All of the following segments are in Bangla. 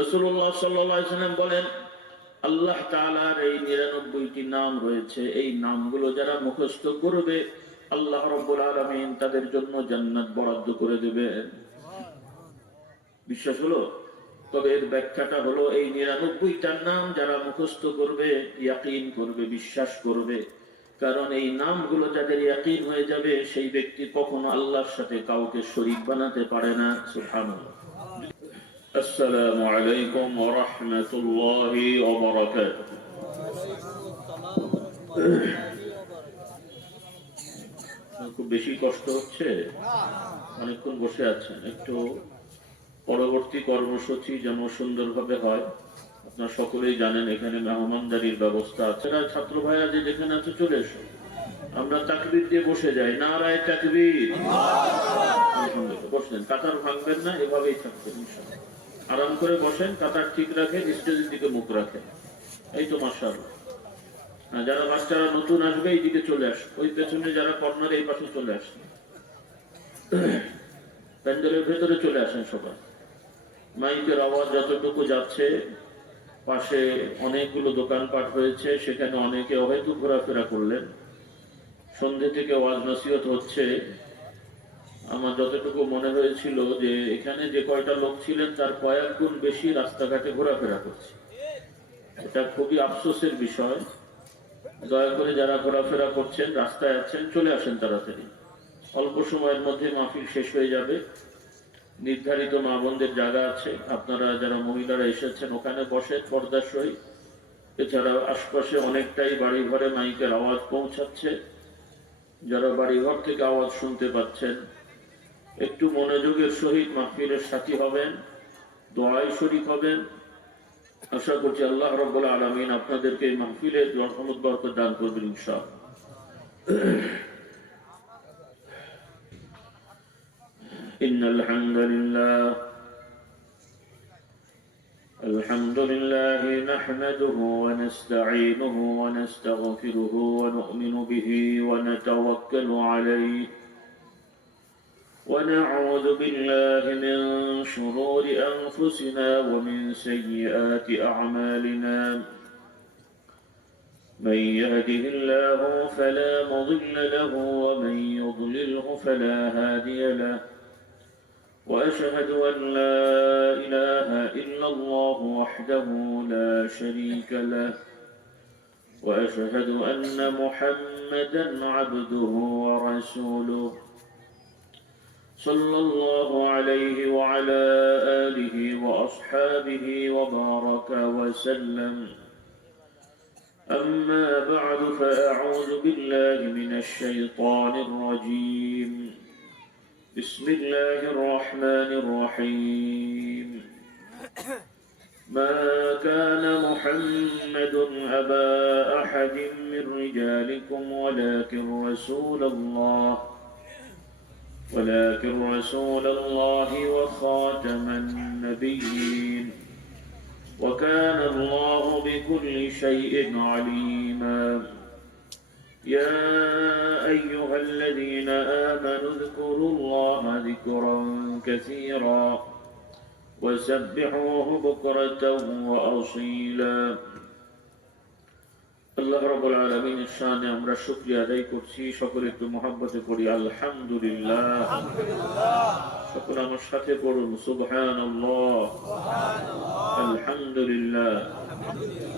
রাসূলুল্লাহ সাল্লাল্লাহু আলাইহি ওয়াসাল্লাম বলেন, আল্লাহ তাআলার এই 99টি নাম রয়েছে, এই নামগুলো যারা মুখস্থ করবে আল্লাহ রাব্বুল আলামিন তাদের জন্য জান্নাত বরাদ্দ করে দেবেন। বিশ্বাস হলো? তবে এর ব্যাখ্যাটা হলো, এই 99টার নাম যারা মুখস্থ করবে, ইয়াকিন করবে, বিশ্বাস করবে, কারণ এই নামগুলো যাদের ইয়াকিন হয়ে যাবে সেই ব্যক্তি কখনো আল্লাহর সাথে কাউকে শরীক বানাতে পারে না। সুবহানাল্লাহ। আসসালামু আলাইকুম ওয়া রাহমাতুল্লাহি ওয়া বারাকাতুহু। খুব বেশি কষ্ট হচ্ছে? অনেকক্ষণ বসে আছেন, একটু পরবর্তী কর্মসূচি যেন সুন্দরভাবে হয়। আপনারা সকলেই জানেন এখানে মেহমানদারির ব্যবস্থা আছে। ছাত্র ভাইরা যে যেখানে আছে চলে এসো, আমরা তাকবীর দিয়ে বসে যাই। নারায়ে তাকবীর। বসেন, কাতার ভাঙবেন না, এভাবেই থাকবেন ইনশাআল্লাহ। আরাম করে বসেন, কাতার ঠিক রাখেন, স্টেজের দিকে মুখ রাখেন। এই তো মাশাআল্লাহ। যারা বাচ্চারা নতুন আসবে এইদিকে চলে আস, ওই পেছনে যারা কর্নারে এই পাশে চলে আসেন, প্যান্ডেলের ভেতরে চলে আসেন সবাই। মাইকের আওয়াজ যতটুকু যাচ্ছে, পাশে অনেকগুলো দোকানপাট হয়েছে, সেখানে অনেকে হয়তো ঘোরাফেরা করলেন। সন্ধ্যে থেকে ওয়াজ নসিহত হচ্ছে। আমার যতটুকু মনে হয়েছিল যে এখানে যে কয়টা লোক ছিলেন তার কয়েক গুণ বেশি রাস্তাঘাটে ঘোরাফেরা করছে। এটা খুবই আফসোসের বিষয়। দয়া করে যারা ঘোরাফেরা করছেন, রাস্তায় আছেন, চলে আসেন তাড়াতাড়ি। অল্প সময়ের মধ্যে মাহফিল শেষ হয়ে যাবে। নির্ধারিত মা বোনদের জায়গা আছে, আপনারা যারা মহিলারা এসেছেন ওখানে বসে পর্দার সহিত। এছাড়া আশপাশে অনেকটাই বাড়ি ঘরে মাইকের আওয়াজ পৌঁছাচ্ছে। যারা বাড়িঘর থেকে আওয়াজ শুনতে পাচ্ছেন, একটু মনোযোগের সহিত মাহফিলের সাথী হবেন, দোয়ায় শরীক হবেন। আশা করছি আল্লাহ রাব্বুল আলামিন আপনাদেরকে এই মাহফিলের রহমত বরকত দান করবেন ইনশাআল্লাহ। ইন্নাল হামদুলিল্লাহ الحمد لله نحمده ونستعينه ونستغفره ونؤمن به ونتوكل عليه ونعوذ بالله من شرور أنفسنا ومن سيئات أعمالنا من يهده الله فلا مضل له ومن يضلله فلا هادي له وأشهد أن لا إله إلا الله وحده لا شريك له وأشهد أن محمدا عبده ورسوله صلى الله عليه وعلى آله وأصحابه وبارك وسلم. أما بعد فأعوذ بالله من الشيطان الرجيم. بسم الله الرحمن الرحيم. ما كان محمد أبا أحد من رجالكم ولكن رسول الله وخاتم النبيين وكان الله بكل شيء عليما. يا أيها الذين آمنوا اذكروا الله ذكرا كثيرا وسبحوه بكرة وأصيلا. আল্লাহ রাব্বুল আলামিনের শানে আমরা শুকরিয়া আদায় করছি। সকলে একটু মহব্বতে পড়ি আলহামদুলিল্লাহ। সকলে আমার সাথে পড়ুন সুবহানাল্লাহ, আলহামদুলিল্লাহ,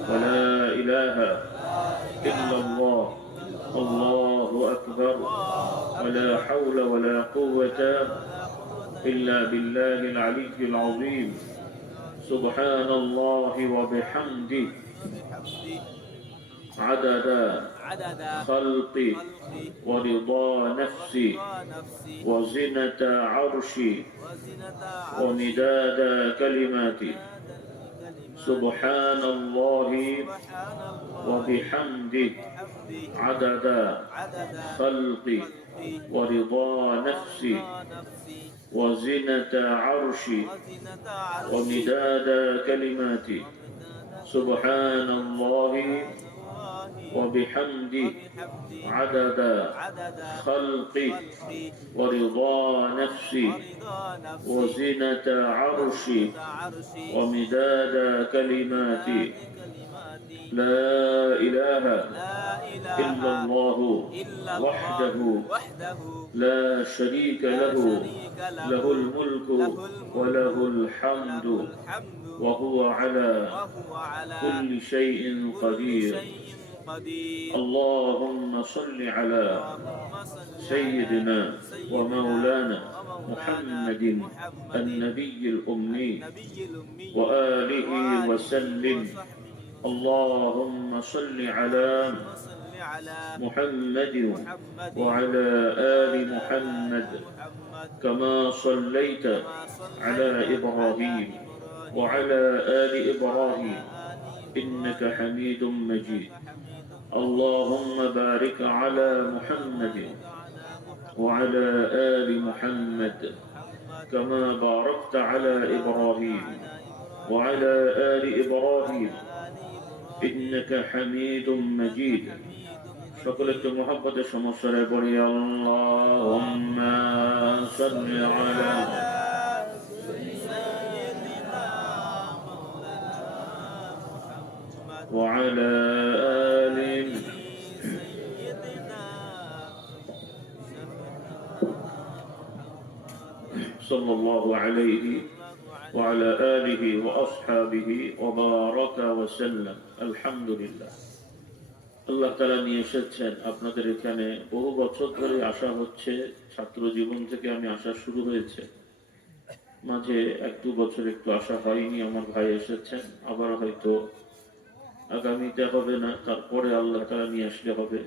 ওয়া লা ইলাহা ইল্লাল্লাহ, আল্লাহু আকবার, ওয়া লা হাওলা ওয়া লা কুওয়াতা ইল্লা বিল্লাহিল আলিয়্যিল আযীম। সুবহানাল্লাহি ওয়া বিহামদিহি عدد خلقي ورضا نفسي وزنة عرشي ومداد كلماتي. سبحان الله وبحمده عدد خلقي ورضا نفسي وزنة عرشي ومداد كلماتي. سبحان الله وبحمده عدد خلقه ورضا نفسه وزنة عرشه ومداد كلماته لا إله إلا الله وحده لا شريك له له الملك وله الحمد وهو على كل شيء قدير اللهم صل على سيدنا ومولانا محمد النبي الأمي وآله وسلم اللهم صل على محمد وعلى آل محمد كما صليت على إبراهيم وعلى آل إبراهيم إنك حميد مجيد اللهم بارك على محمد وعلى آل محمد كما باركت على إبراهيم وعلى آل إبراهيم إنك حميد مجيد شكلت محبة شمسر بري اللهم صل على وعلى آل صلى الله عليه وعلى آله وأصحابه وبارك وسلم الحمد لله আল্লাহ তাআলা নিয়ে এসেছেন আপনাদের এখানে বহু বছর ধরে আশা হচ্ছে ছাত্র জীবন থেকে আমি আসা শুরু হয়েছে মাঝে 1-2 বছর একটু আশা হয়নি আমার ভাই এসেছেন আবার হয়তো আগামীতে হবে না তারপরে আল্লাহ তাআলা নিয়ে আসলে হবে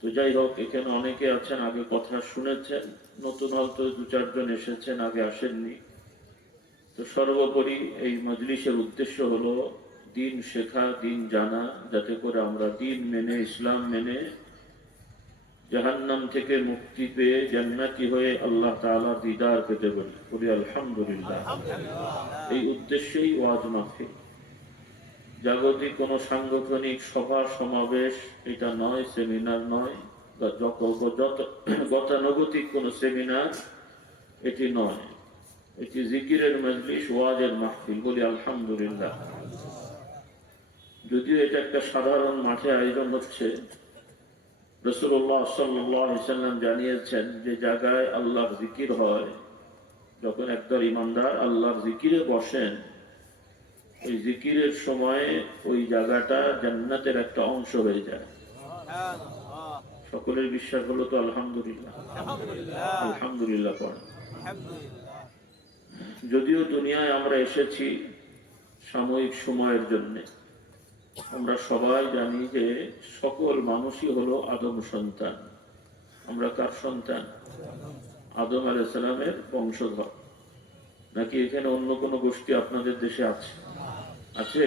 তো যাই হোক এখানে অনেকে আছেন আগে কথা শুনেছেন নতুন হয়তো 2-4 জন এসেছেন আগে আসেননি তো সর্বোপরি এই মজলিসের উদ্দেশ্য হলো দিন শেখা দিন জানা যাতে করে আমরা দিন মেনে ইসলাম মেনে জাহান্নাম থেকে মুক্তি পেয়ে জান্নাতি হয়ে আল্লাহ তাআলার দিদার পেতে পারি বলি আলহামদুলিল্লাহ এই উদ্দেশ্যেই ওয়াজ মাহফিল জাগতিক কোনো সাংগঠনিক সভা সমাবেশ এটা নয় সেমিনার নয় বা গতানুগতিক কোনো সেমিনার এটি নয় এটি জিকিরের মজলিস ওয়াজের মাহফিল বলি আলহামদুলিল্লাহ যদিও এটা একটা সাধারণ মাঠে আয়োজন হচ্ছে রাসূলুল্লাহ সাল্লাল্লাহু আলাইহি সাল্লাম জানিয়েছেন যে জায়গায় আল্লাহর জিকির হয় যখন একদল ঈমানদার আল্লাহর জিকিরে বসেন ওই জিকিরের সময় ওই জায়গাটা জান্নাতের একটা অংশ হয়ে যায় সকলের বিশ্বাস হলো তো আলহামদুলিল্লাহ আলহামদুলিল্লাহ পড়ে যদিও দুনিয়ায় আমরা এসেছি সাময়িক সময়ের জন্য আমরা সবাই জানি যে সকল মানুষই হলো আদম সন্তান আমরা কার সন্তান আদম আলাইহিস সালামের বংশধর নাকি এখানে অন্য কোনো গোষ্ঠী আপনাদের দেশে আছে আছে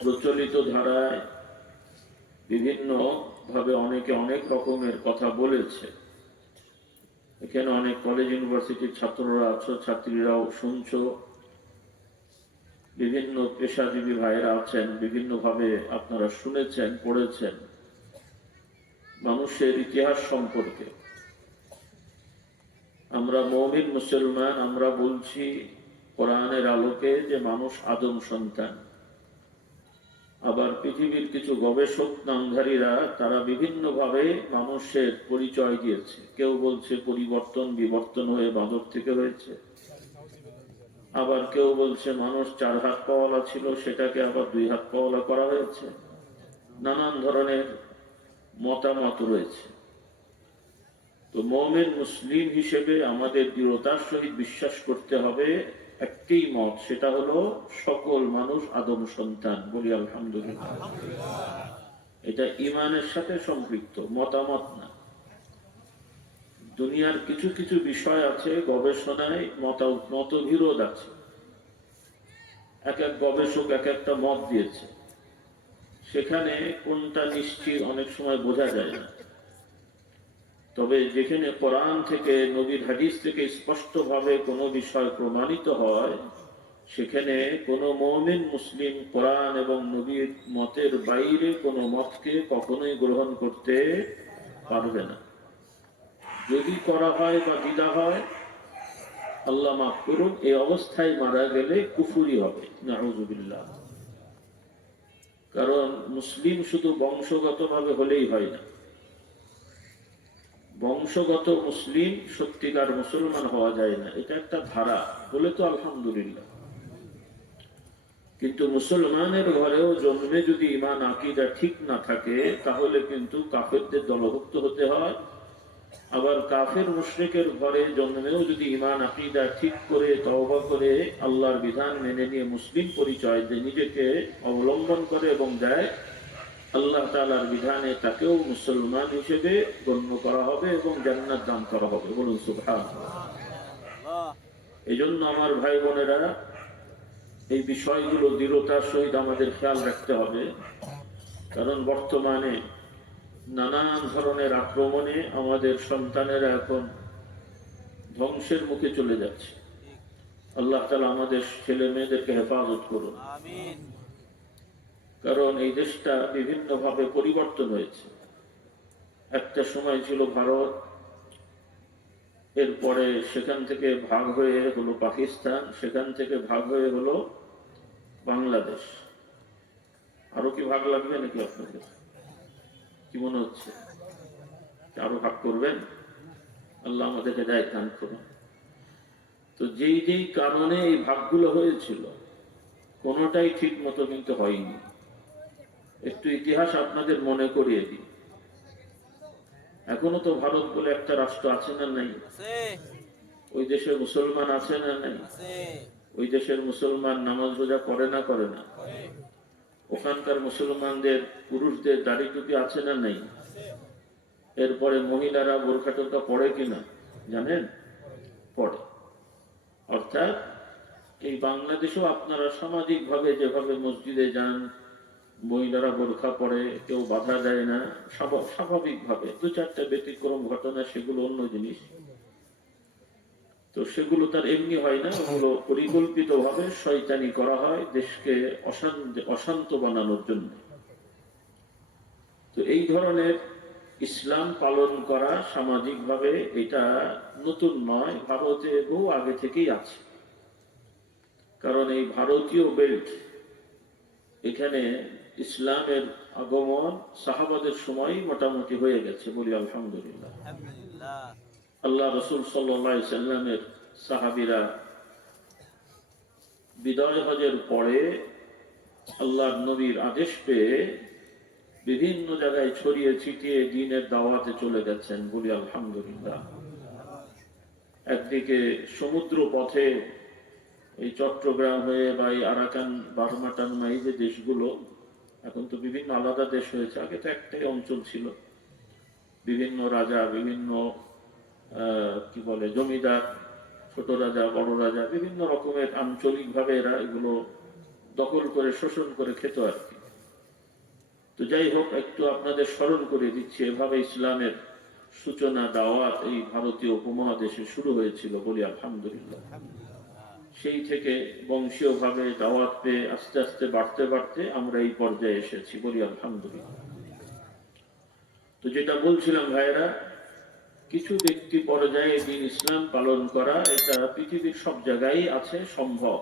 প্রচলিত ধারায় বিভিন্ন ভাবে অনেকে অনেক রকমের কথা বলেছে এখানে অনেক কলেজ ইউনিভার্সিটির ছাত্ররা আছো ছাত্রীরাও শুনছো বিভিন্ন পেশাজীবী ভাইরা আছেন বিভিন্ন ভাবে আপনারা শুনেছেন পড়েছেন মানুষের ইতিহাস সম্পর্কে আমরা মুমিন মুসলমান আমরা বলছি কোরআনের আলোকে যে মানুষ আদম সন্তান আবার পৃথিবীর কিছু গবেষক নামধারীরা তারা বিভিন্ন ভাবে মানুষের পরিচয় দিয়েছে কেউ বলছে পরিবর্তন বিবর্তন হয়ে বাঁদর থেকে হয়েছে আবার কেউ বলছে মানুষ 4 হাত পাওয়ালা ছিল সেটাকে আবার 2 হাত পাওয়ালা করা হয়েছে নানান ধরনের মতামত রয়েছে তো মুমিন মুসলিম হিসেবে আমাদের দৃঢ়তার সহিত বিশ্বাস করতে হবে একটাই মত সেটা হলো সকল মানুষ আদম সন্তান বলি আলহামদুলিল্লাহ এটা ঈমানের সাথে সম্পৃক্ত মতামত না দুনিয়ার কিছু কিছু বিষয় আছে গবেষণায় মতবিরোধ আছে এক এক গবেষক এক একটা মত দিয়েছে সেখানে কোনটা নিশ্চিত অনেক সময় বোঝা যায় না তবে যেখানে কোরআন থেকে নবীর হাদিস থেকে স্পষ্টভাবে কোনো বিষয় প্রমাণিত হয় সেখানে কোনো মুমিন মুসলিম কোরআন এবং নবীর মতের বাইরে কোনো মতকে কখনোই গ্রহণ করতে পারবে না। যদি করা হয় বা দ্বিধা হয়, আল্লাহ মাফ করুন, এই অবস্থায় মারা গেলে কুফুরি হবে, নাউযুবিল্লাহ। কারণ মুসলিম শুধু বংশগতভাবে হলেই হয় না। বংশগত মুসলিম সত্যিকার মুসলমান হওয়া যায় না, এটা একটা ধারা, বলে তো আলহামদুলিল্লাহ। কিন্তু মুসলমানের ঘরেও জন্মে যদি ঈমান আকীদা ঠিক না থাকে, তাহলে কিন্তু কাফেরদের দলভুক্ত হতে হয়। আবার কাফের মুশরিকের ঘরে জন্মেও যদি ঈমান আকীদা ঠিক করে তওবা করে আল্লাহর বিধান মেনে নিয়ে মুসলিম পরিচয় দিয়ে নিজেকে অবলম্বন করে এবং দেয়, আল্লাহ তাআলার বিধানে তাকেও মুসলমান হিসেবে গণ্য করা হবে এবং জান্নাত দান করা হবে। বলুন সুবহানাল্লাহ। এজন্য আমার ভাই বোনেরা, এই বিষয়গুলো দৃঢ়তার সহিত আমাদের খেয়াল রাখতে হবে। কারণ বর্তমানে নানান ধরনের আক্রমণে আমাদের সন্তানেরা এখন ধ্বংসের মুখে চলে যাচ্ছে। আল্লাহ তাআলা আমাদের ছেলে মেয়েদেরকে হেফাজত করুন। কারণ এই দেশটা বিভিন্নভাবে পরিবর্তন হয়েছে। একটা সময় ছিল ভারত, এরপরে সেখান থেকে ভাগ হয়ে হলো পাকিস্তান, সেখান থেকে ভাগ হয়ে হলো বাংলাদেশ। আরো কি ভাগ লাগবে নাকি আপনাদের? কি মনে হচ্ছে আরো ভাগ করবেন? আল্লাহ আমাদেরকে দায়িত্ব দান করুন। তো যেই যেই কারণে এই ভাগগুলো হয়েছিল, কোনোটাই ঠিক মতো কিন্তু হয়নি। একটু ইতিহাস আপনাদের মনে করিয়ে দিই। এখনো তো ভারত বলে একটা রাষ্ট্র আছে না নাই? ওই দেশের মুসলমান আছে না নাই? ওই দেশের মুসলমান নামাজ রোজা করে না করে না? ওখানকার মুসলমানদের পুরুষদের দাড়ি টুপি আছে না নাই? এরপরে মহিলারা বোরখা টোরখা পরে কিনা জানেন? পরে। অর্থাৎ এই বাংলাদেশেও আপনারা সামাজিক ভাবে যেভাবে মসজিদে যান, মহিলারা বোরখা পরে, কেউ বাধা দেয় না, স্বাভাবিক ভাবে। দু চারটা ব্যতিক্রম ঘটনা, সেগুলো অন্য জিনিস। তো সেগুলো তার এমনি হয় না, ওগুলো পরিকল্পিত ভাবে শয়তানি করা হয় দেশকে অশান্ত বানানোর জন্য। তো এই ধরনের ইসলাম পালন করা সামাজিক ভাবে এটা নতুন নয়, ভারতে বহু আগে থেকেই আছে। কারণ এই ভারতীয় বেল্ট, এখানে ইসলামের আগমন সাহাবাদের সময় মোটামুটি হয়ে গেছে, বলি আলহামদুলিল্লাহ। আল্লাহ রাসূল সাল্লাল্লাহু আলাইহি সাল্লামের সাহাবীরা বিদায় হজের পরে আল্লাহর নবীর আদেশ পেয়ে বিভিন্ন জায়গায় ছড়িয়ে ছিটিয়ে দ্বীনের দাওয়াতে চলে গেছেন, বলি আলহামদুলিল্লাহ। একদিকে সমুদ্র পথে এই চট্টগ্রাম হয়ে বা এই আরাকান বার্মা টার্মা এই যে দেশগুলো, এখন তো বিভিন্ন আলাদা দেশ হয়েছে, আগে তো একটাই অঞ্চল ছিল। বিভিন্ন রাজা, বিভিন্ন কি বলে জমিদার, ছোট রাজা, বড় রাজা, বিভিন্ন রকমের আঞ্চলিক ভাবে এরা এগুলো দখল করে শোষণ করে খেত আর কি। তো যাই হোক, একটু আপনাদের স্মরণ করে দিচ্ছি, এভাবে ইসলামের সূচনা দাওয়াত এই ভারতীয় উপমহাদেশে শুরু হয়েছিল, বলি আলহামদুলিল্লাহ। সেই থেকে বংশীয় ভাবে দাওয়াত পেয়ে আস্তে আস্তে বাড়তে বাড়তে আমরা এই পর্যায়ে এসেছি, বলি আলহামদুলিল্লাহ। তো যেটা বলছিলাম ভাইয়েরা, কিছু ব্যক্তি পর্যায়ে দ্বীন ইসলাম পালন করা, এটা পৃথিবীর সব জায়গায় আছে, সম্ভব,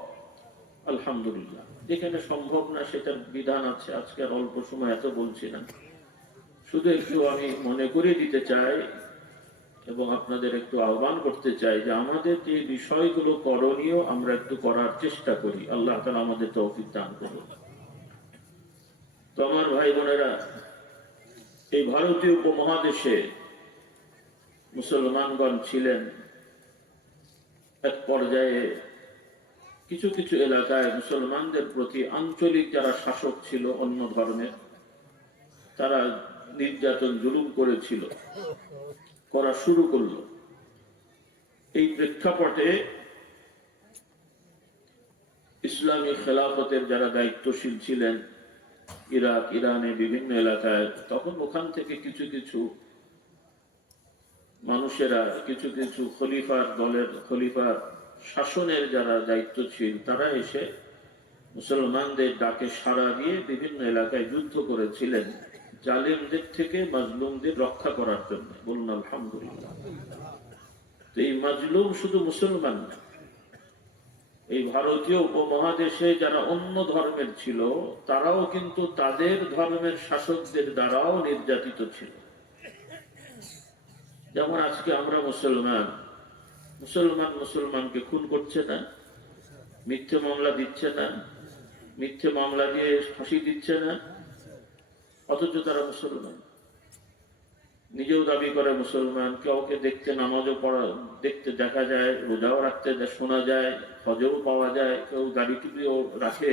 আলহামদুলিল্লাহ। যেখানে সম্ভব না সেটার বিধান আছে, আজকে আর অল্প সময় এত বলছি না। শুধু একটু আমি মনে করিয়ে দিতে চাই এবং আপনাদের একটু আহ্বান করতে চাই যে আমাদের যে বিষয়গুলো করণীয় আমরা একটু করার চেষ্টা করি। আল্লাহ তাআলা আমাদের তৌফিক দান করুন। তো আমার ভাই বোনেরা, এই ভারতীয় উপমহাদেশে মুসলমানগণ ছিলেন, এক পর্যায়ে কিছু কিছু এলাকায় মুসলমানদের প্রতি আঞ্চলিক যারা শাসক ছিল অন্য ধর্মের, তারা নির্যাতন জুলুম করেছিল, করা শুরু করলো। এই প্রেক্ষাপটে ইসলামী খেলাফতের যারা দায়িত্বশীল ছিলেন ইরাক, ইরানে, বিভিন্ন এলাকায়, তখন ওখান থেকে কিছু কিছু মানুষেরা, কিছু কিছু খলিফার দলের খলিফার শাসনের যারা দায়িত্বশীল তারা এসে মুসলমানদের ডাকে সাড়া দিয়ে বিভিন্ন এলাকায় যুদ্ধ করেছিলেন জালিমদের থেকে মাজলুমদের রক্ষা করার জন্য। বলুন আলহামদুলিল্লাহ। তো এই মাজলুম শুধু মুসলমান না, এই ভারতীয় উপমহাদেশে যারা অন্য ধর্মের ছিল তারাও কিন্তু তাদের ধর্মের শাসকদের দ্বারাও নির্যাতিত ছিল। যেমন আজকে আমরা মুসলমানকে খুন করছে না, মিথ্যে মামলা দিচ্ছে না, মিথ্যে মামলা দিয়ে ফাঁসি দিচ্ছে না, অথচ তারা মুসলমান, নিজেও দাবি করে মুসলমান। কাউকে দেখতে নামাজও পড়া দেখতে দেখা যায়, রোজাও রাখতে শোনা যায়, হজও পাওয়া যায়, কেউ দাড়ি টুপিও রাখে,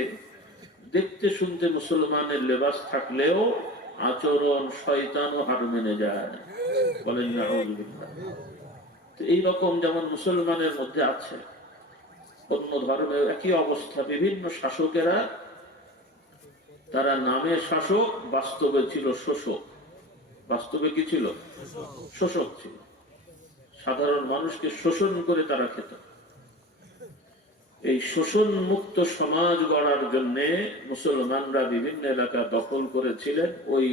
দেখতে শুনতে মুসলমানের লেবাস থাকলেও আচরণ শয়তানও হার মেনে যায়। বলেন না? তো এইরকম যেমন মুসলমানের মধ্যে আছে, অন্য ধর্মে একই অবস্থা। বিভিন্ন শাসকেরা, তারা নামে শাসক, বাস্তবে ছিল শোষক। বাস্তবে কি ছিল? শোষক ছিল। সাধারণ মানুষকে শোষণ করে তারা খেত। এই শোষণ মুক্ত সমাজ গড়ার জন্য মুসলমানরা বিভিন্ন এলাকা দখল করেছিলেন। ওই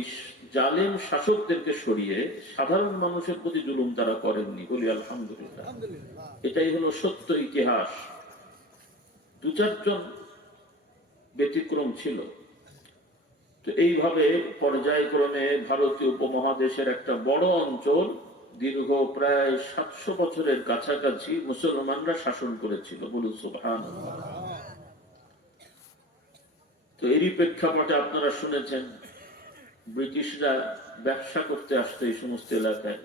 জালিম শাসকদেরকে সরিয়ে সাধারণ মানুষের প্রতি জুলুম তারা করেননি। বলি আলহামদুলিল্লাহ। এটাই হলো সত্য ইতিহাস। দু চারজন ব্যতিক্রম ছিল। তো এইভাবে পর্যায়ক্রমে ভারতীয় উপমহাদেশের একটা বড় অঞ্চল দীর্ঘ প্রায় 700 বছরের কাছাকাছি মুসলমানরা শাসন করেছিল। বলুন সুবহানাল্লাহ। তো এরই প্রেক্ষাপটে আপনারা শুনেছেন ব্রিটিশরা ব্যবসা করতে আসতো এই সমস্ত এলাকায়,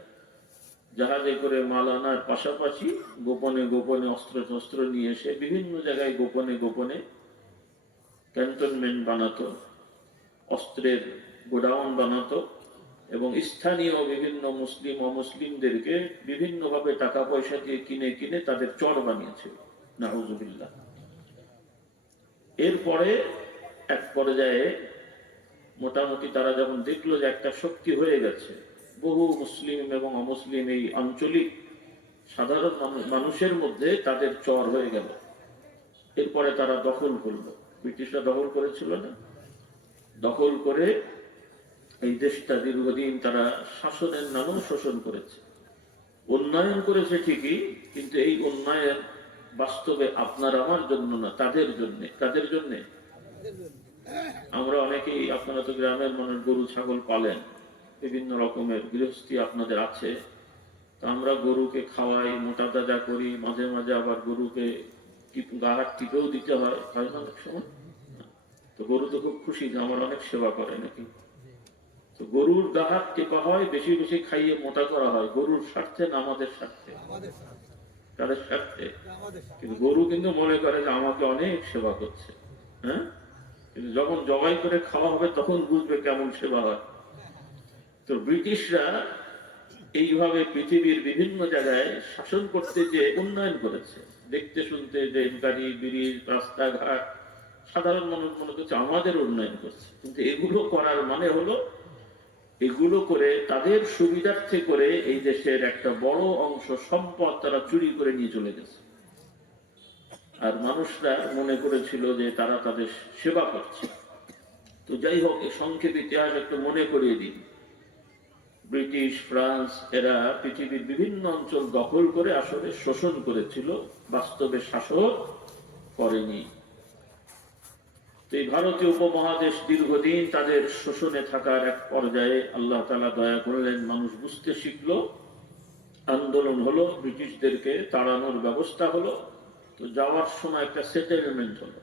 জাহাজে করে মাল আনার পাশাপাশি গোপনে গোপনে অস্ত্র নিয়ে এসে বিভিন্ন জায়গায় গোপনে গোপনে ক্যান্টনমেন্ট বানাতো, অস্ত্রের গোডাউন বানাতো এবং স্থানীয় বিভিন্ন মুসলিম অমুসলিমদেরকে বিভিন্নভাবে টাকা পয়সা দিয়ে কিনে কিনে তাদের চর বানিয়েছিল। নাউজুবিল্লাহ। এরপরে এক পর্যায়ে মোটামুটি তারা যখন দেখলো যে একটা শক্তি হয়ে গেছে, বহু মুসলিম এবং অমুসলিম এই আঞ্চলিক সাধারণ মানুষের মধ্যে তাদের চর হয়ে গেল, এরপরে তারা দখল করলো। ব্রিটিশরা দখল করেছিল না, দখল করে এই দেশটা দীর্ঘদিন তারা শাসনের নামেও শোষণ করেছে। উন্নয়ন করেছে ঠিকই, কিন্তু এই উন্নয়ন বাস্তবে আপনার আমার জন্য না, তাদের জন্য। কাদের জন্য? আমরা অনেকেই, আপনারা তো গ্রামের মানুষ, গরু ছাগল পালেন, বিভিন্ন রকমের গৃহস্থী আপনাদের আছে। তো আমরা গরুকে খাওয়াই, মোটা তাজা করি, মাঝে মাঝে আবার গরুকে গাহার টিপেও দিতে হয়, হয় না অনেক সময়? তো গরু তো খুব খুশি যে আমার অনেক সেবা করে নাকি। তো গরুর গাহার টেপা হয়, বেশি বেশি খাইয়ে মোটা করা হয়, গরুর স্বার্থে না আমাদের স্বার্থে? তাদের স্বার্থে। কিন্তু গরু কিন্তু মনে করে যে আমাকে অনেক সেবা করছে। হ্যাঁ, কিন্তু যখন জবাই করে খাওয়া হবে তখন বুঝবে কেমন সেবা হয়। তো ব্রিটিশরা এইভাবে পৃথিবীর বিভিন্ন জায়গায় শাসন করতে যে উন্নয়ন করেছে, দেখতে শুনতে, যে গাড়ি ব্রিজ রাস্তাঘাট, সাধারণ মানুষ মনে করছে আমাদের উন্নয়ন করছে। কিন্তু এগুলো করার মানে হলো, এগুলো করে তাদের সুবিধার্থে করে এই দেশের একটা বড় অংশ সম্পদ তারা চুরি করে নিয়ে চলে গেছে। আর মানুষরা মনে করেছিল যে তারা তাদের সেবা করছে। তো যাই হোক, এই সংক্ষেপ ইতিহাস একটু মনে করিয়ে দিন। ব্রিটিশ, ফ্রান্স এরা পৃথিবীর বিভিন্ন অঞ্চল দখল করে আসলে শোষণ করেছিল, বাস্তবে শাসন করেনি। এই ভারতীয় উপমহাদেশ দীর্ঘদিন তাদের শোষণে থাকার এক পর্যায়ে আল্লাহ তাআলা দয়া করলেন, মানুষ বুঝতে শিখলো, আন্দোলন হলো, ব্রিটিশদেরকে তাড়ানোর ব্যবস্থা হলো। তো যাওয়ার সময় একটা সেটেলমেন্ট হলো।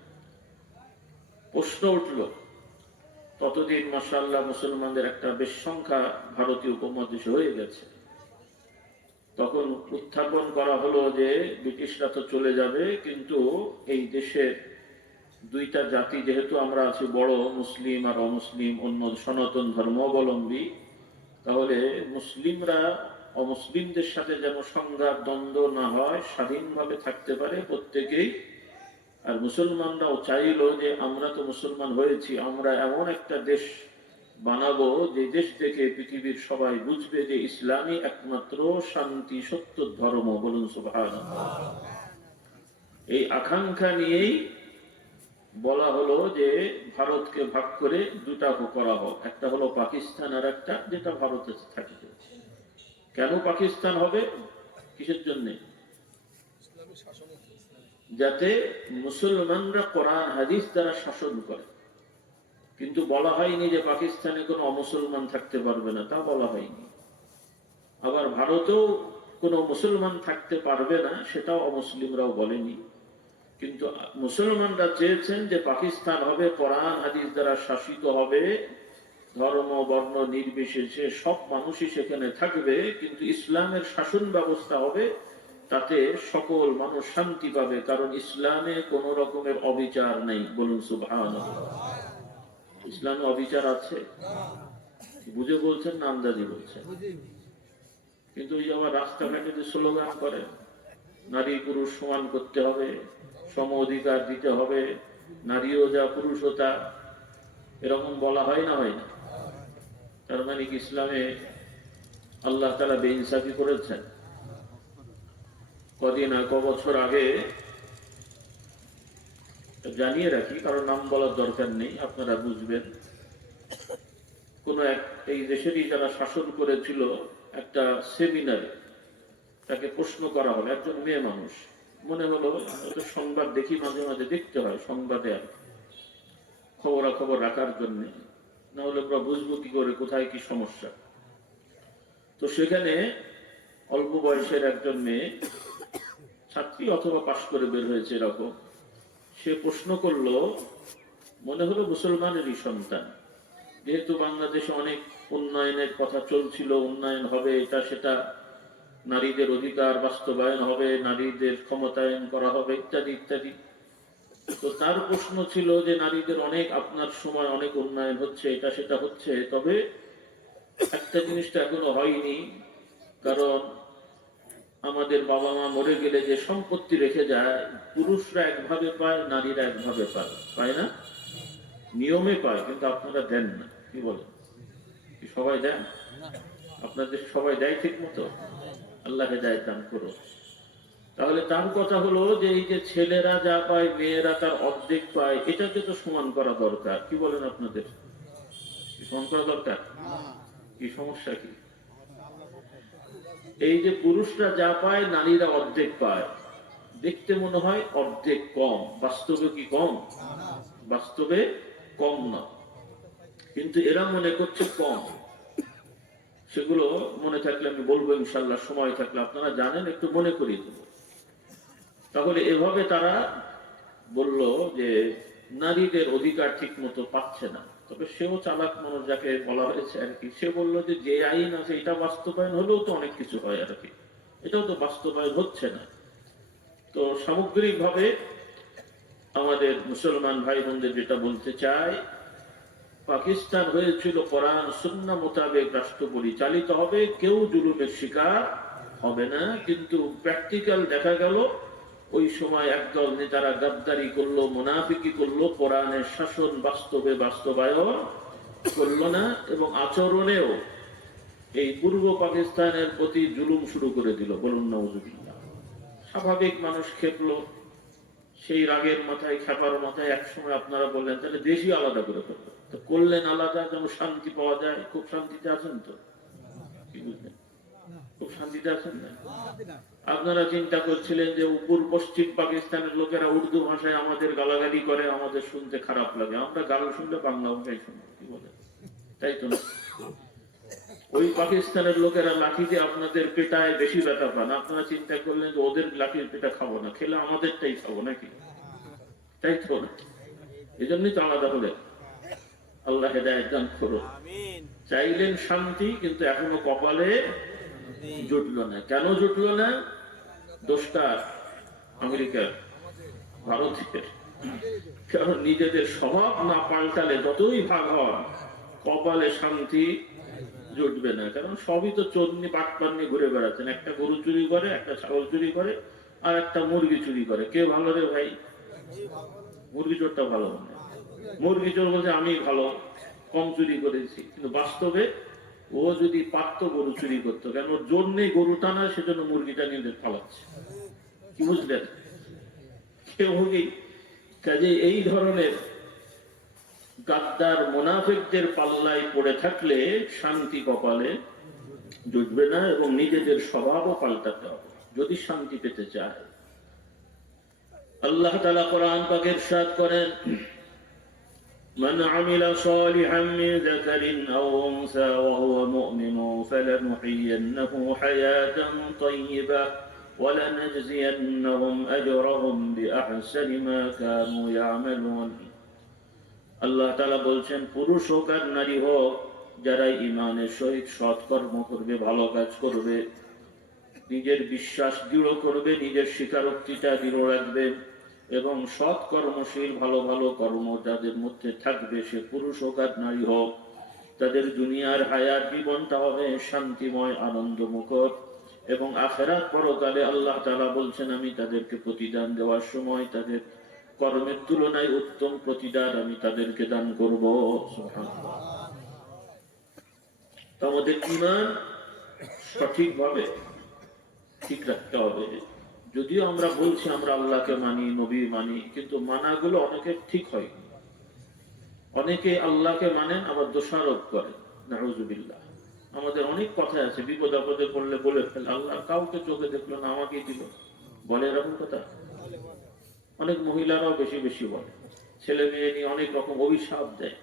প্রশ্ন উঠল, ততদিন মাশাআল্লাহ মুসলমানদের একটা বেশ সংখ্যা ভারতীয় উপমহাদেশে হয়ে গেছে। তখন উত্থাপন করা হলো যে ব্রিটিশরা তো চলে যাবে, কিন্তু এই দেশের দুইটা জাতি যেহেতু আমরা আছি বড়, মুসলিম আর অমুসলিম, অন্য সনাতন ধর্মাবলম্বী, তাহলে মুসলিমরা অমুসলিমদের সাথে যেন সংঘাত দ্বন্দ্ব না হয়, স্বাধীনভাবে থাকতে পারে প্রত্যেকেই। আর মুসলমানরাও চাইলো যে আমরা তো মুসলমান হয়েছি, আমরা এমন একটা দেশ বানাবো যে দেশ থেকে পৃথিবীর সবাই বুঝবে যে ইসলামই একমাত্র শান্তি সত্য ধর্ম। বলুন সুবহানাল্লাহ। এই আকাঙ্ক্ষা নিয়েই বলা হলো যে ভারতকে ভাগ করে দুটা করা হোক, একটা হলো পাকিস্তান আর একটা যেটা ভারতে থাকবে। কেন পাকিস্তান হবে? কিসের জন্য? যাতে মুসলমানরা কোরআন হাদিস দ্বারা শাসন করে। কিন্তু বলা হয়নি যে পাকিস্তানে কোনো অমুসলমান থাকতে পারবে না, তা বলা হয়নি। আবার ভারতেও কোনো মুসলমান থাকতে পারবে না, সেটাও অমুসলিমরাও বলেনি। কিন্তু মুসলমানরা চেয়েছেন যে পাকিস্তান হবে কোরআন হাদিস দ্বারা শাসিত হবে, ধর্ম বর্ণ নির্বিশেষে সব মানুষই সেখানে থাকবে, কিন্তু ইসলামের শাসন ব্যবস্থা হবে, তাতে সকল মানুষ শান্তি পাবে, কারণ ইসলামে কোন রকমের অবিচার নেই। বলুন সুবহানাল্লাহ। ইসলামে অবিচার আছে? বুঝে বলছেন না আন্দাজি বলছেন? কিন্তু ওই যে আমার রাস্তাঘাটে যে স্লোগান করে নারী পুরুষ সমান করতে হবে, সম অধিকার দিতে হবে, নারীও যা পুরুষও তা, এরকম বলা হয় না? হয় না? তার মানে কি ইসলামে আল্লাহ তাআলা বেইনসাফি করেছেন? কবছর আগে জানিয়ে রাখি, কারণ নাম বলার দরকার নেই, আপনারা বুঝবেন। কোন এক এই দেশেরই যারা শাসন করেছিল, একটা সেমিনারে তাকে প্রশ্ন করা হলো, একজন মেয়ে মানুষ, মনে হলো সংবাদ দেখি, মাঝে মাঝে দেখতে হয় সংবাদে আর খবরাখবর রাখার জন্য, না হলে আমরা বুঝবো কি করে কোথায় কি সমস্যা। তো সেখানে অল্প বয়সের একজন মেয়ে, ছাত্রী অথবা পাশ করে বের হয়েছে এরকম, সে প্রশ্ন করলো, মনে হলো মুসলমানেরই সন্তান, যেহেতু বাংলাদেশে অনেক উন্নয়নের কথা চলছিল, উন্নয়ন হবে এটা সেটা, নারীদের অধিকার বাস্তবায়ন হবে, নারীদের ক্ষমতায়ন করা হবে ইত্যাদি ইত্যাদি। তো তার প্রশ্ন ছিল যে নারীদের অনেক, আপনার সময় অনেক উন্নয়ন হচ্ছে, এটা সেটা হচ্ছে, তবে একটা জিনিসটা এখনো হয়নি, কারণ আমাদের বাবা মা মরে গেলে যে সম্পত্তি রেখে যায়, পুরুষরা একভাবে পায়, নারীরা একভাবে পায় না? নিয়মে পায়, কিন্তু আপনারা দেন না। কি বলেন? কি সবাই দেন? আপনাদের সবাই দেয় ঠিক মতো? আল্লাহ হেদায়েত দান করো। তাহলে তার কথা হলো যে এই যে ছেলেরা যা পায়, মেয়েরা তার অর্ধেক পায়, এটাকে তো সমান করা দরকার। কি বলেন আপনাদের? সমান করা দরকার? কি সমস্যা কি? এই যে পুরুষরা যা পায়, নারীরা অর্ধেক পায়, দেখতে মনে হয় অর্ধেক কম, বাস্তবে কি কম? বাস্তবে কম না, কিন্তু এরা মনে করছে কম। সেগুলো মনে থাকলে আমি বলবো ইনশাল্লাহ, সময় থাকলে, আপনারা জানেন, একটু মনে করিয়ে দেব। তাহলে এভাবে তারা বলল যে নারীদের অধিকার ঠিক মতো পাচ্ছে না। তবে সেও চালাক মানুষ, যাকে বলা হয়েছে আর কি, সে বললো যে আইন আছে এটা বাস্তবায়ন হলেও তো অনেক কিছু হয় আর কি, এটাও তো বাস্তবায়ন হচ্ছে না। তো সামগ্রিক ভাবে আমাদের মুসলমান ভাই বোনদের যেটা বলতে চাই, পাকিস্তান হয়েছিল কোরআন সুন্নাহ মোতাবেক রাষ্ট্র পরিচালিত হবে, কেউ জুলুমের শিকার হবে না। কিন্তু প্র্যাকটিক্যাল দেখা গেল ওই সময় একদল নেতারা গাদ্দারি করলো, মুনাফিকি করলো, কোরআনের শাসন বাস্তবে বাস্তবায়ন করলো না, এবং আচরণেও এই পূর্ব পাকিস্তানের প্রতি জুলুম শুরু করে দিল। বলুন নাউজুবিল্লাহ। স্বাভাবিক মানুষ খেপলো, সেই রাগের মাথায়, খেপার মাথায় একসময় আপনারা বললেন তাহলে দেশই আলাদা করে ফেলবো। তো করলেন আলাদা, যেন শান্তি পাওয়া যায়। খুব শান্তিতে আছেন তো? কি বুঝলেন? খুব শান্তিতে আছেন না? আপনারা চিন্তা করছিলেন যে উপর পশ্চিম পাকিস্তানের লোকেরা উর্দু ভাষায় আমাদের গালাগালি করে, আমাদের শুনতে খারাপ লাগে, আমরা গাল শুনলে বাংলা ভাষায় শুনবো। কি বলে? তাই তো না? ওই পাকিস্তানের লোকেরা লাঠি দিয়ে আপনাদের পেটায়, বেশি ব্যথা পান, আপনারা চিন্তা করলেন যে ওদের লাঠির পেটা খাবো না, খেলে আমাদেরটাই খাবো নাকি? তাই তো না? এই জন্যই তো আলাদা হলেন। আল্লাহ হেদায়েত দান করো। চাইলেন শান্তি, কিন্তু এখনো কপালে জুটল না। কেন জুটল না? দোষটা আমেরিকার, ভারতের। কারণ নিজেদের স্বভাব না পাল্টালে যতই ভাগ হন, কপালে শান্তি জুটবে না। কারণ সবই তো চোরনি বাটপার নিয়ে ঘুরে বেড়াচ্ছেন। একটা গরু চুরি করে, একটা ছাগল চুরি করে, আর একটা মুরগি চুরি করে। কে ভালো রে ভাই? মুরগি চোরটা ভালো মনে। মুরগি চোর বলছে আমি ভালো, কম চুরি করেছি, কিন্তু বাস্তবে ও যদি পারত গরু চুরি করতো, কেন ওর জোর নেই গরু টানা, সেজন্য মুরগিটা নিয়ে পালাচ্ছে। কি বুঝলেন? কেউই কাজে এই ধরনের গাদ্দার মুনাফিকদের পাল্লায় পড়ে থাকলে শান্তি কপালে জুটবে না, এবং নিজেদের স্বভাবও পাল্টাতে হবে যদি শান্তি পেতে চায়। আল্লাহ তাআলা কোরআন পাকে ইরশাদ করেন, من عمل صالحا من ذكر أو أنثى وهو مؤمن فلنحيينه حياة طيبة ولنجزينهم أجرهم بأحسن ما كانوا يعملون। আল্লাহ তাআলা বলছেন, পুরুষ হোক আর নারী হোক, যারা ঈমানের সহিত সৎকর্ম করবে, ভালো কাজ করবে, নিজের বিশ্বাস দৃঢ় করবে, নিজের স্বীকারোক্তিটা দৃঢ় রাখবে এবং সৎ কর্মশীল ভালো ভালো কর্ম যাদের মধ্যে থাকবে, সে পুরুষ হোক আর নারী হোক, তাদের দুনিয়ার হায়াত জীবনটা হবে শান্তিময়, আনন্দমুখর, এবং আখিরাত পরকালে আল্লাহ তাআলা বলছেন, আমি তাদেরকে প্রতিদান দেওয়ার সময় তাদের কর্মের তুলনায় উত্তম প্রতিদান আমি তাদেরকে দান করব। সুবহানাল্লাহ। আমাদের ঈমান সঠিকভাবে ঠিক রাখতে হবে। যদিও আমরা বলছি আমরা আল্লাহকে মানি, নবী মানি, কিন্তু মানাগুলো অনেকের ঠিক হয়। অনেকে আল্লাহকে মানেন আবার দোষারোপ করেন, নাউযুবিল্লাহ। আমাদের অনেক কথা আছে, বিপদ আপদে পড়লে বলে ফেলে, আল্লাহ কাউকে চোখে দেখলো না, আমাকেই দিল, বলে এরকম কথা। অনেক মহিলারাও বেশি বেশি বলে, ছেলে মেয়ে নিয়ে অনেক রকম অভিশাপ দেয়।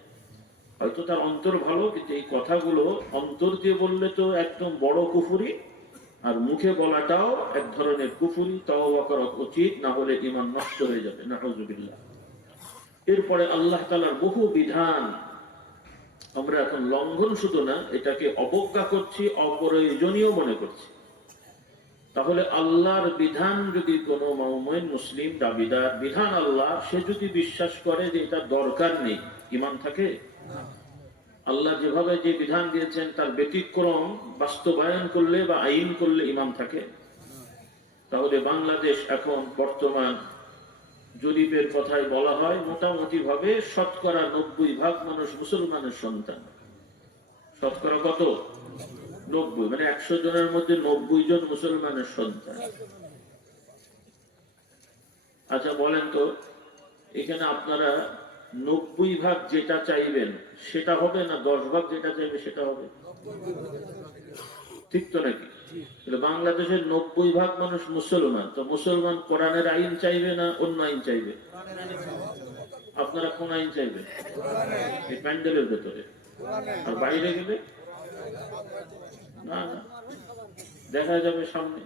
হয়তো তার অন্তর ভালো, কিন্তু এই কথাগুলো অন্তর দিয়ে বললে তো একদম বড় কুফরি, আর মুখে বলাটাও এক ধরনের কুফরি। তওবা করা উচিত, না হলে ঈমান নষ্ট হয়ে যাবে, নাউযুবিল্লাহ। এরপরে আল্লাহ তাআলার বহু বিধান আমরা এখন লঙ্ঘন শুধু না, এটাকে অবজ্ঞা করছি, অপ্রয়োজনীয় মনে করছি। তাহলে আল্লাহর বিধান যদি কোনো মুমিন মুসলিম দাবিদার বিধান আল্লাহ, সে যদি বিশ্বাস করে যে এটা দরকার নেই, ঈমান থাকে? আল্লাহ যেভাবে যে বিধান দিয়েছেন তার ব্যতিক্রম বাস্তবায়ন করলে বা আইন করলে ঈমান থাকে? তাহলে বাংলাদেশ এখন বর্তমান জরিপের কথায় বলা হয়, মোটামুটি ভাবে 90% মানুষ মুসলমানের সন্তান। শতকরা কত? 90, মানে 100 জনের মধ্যে 90 জন মুসলমানের সন্তান। আচ্ছা বলেন তো, এখানে আপনারা 90% যেটা চাইবেন সেটা হবে না 10% যেটা চাইবে সেটা হবে? ঠিক তো নাকি? বাংলাদেশের 90% মানুষ মুসলমান, তো মুসলমান কোরআনের আইন চাইবে না অন্য আইন চাইবে? আপনারা কোন আইন চাইবেন? এই প্যান্ডেলের ভেতরে। আর বাইরে গেলে না, দেখা যাবে সামনে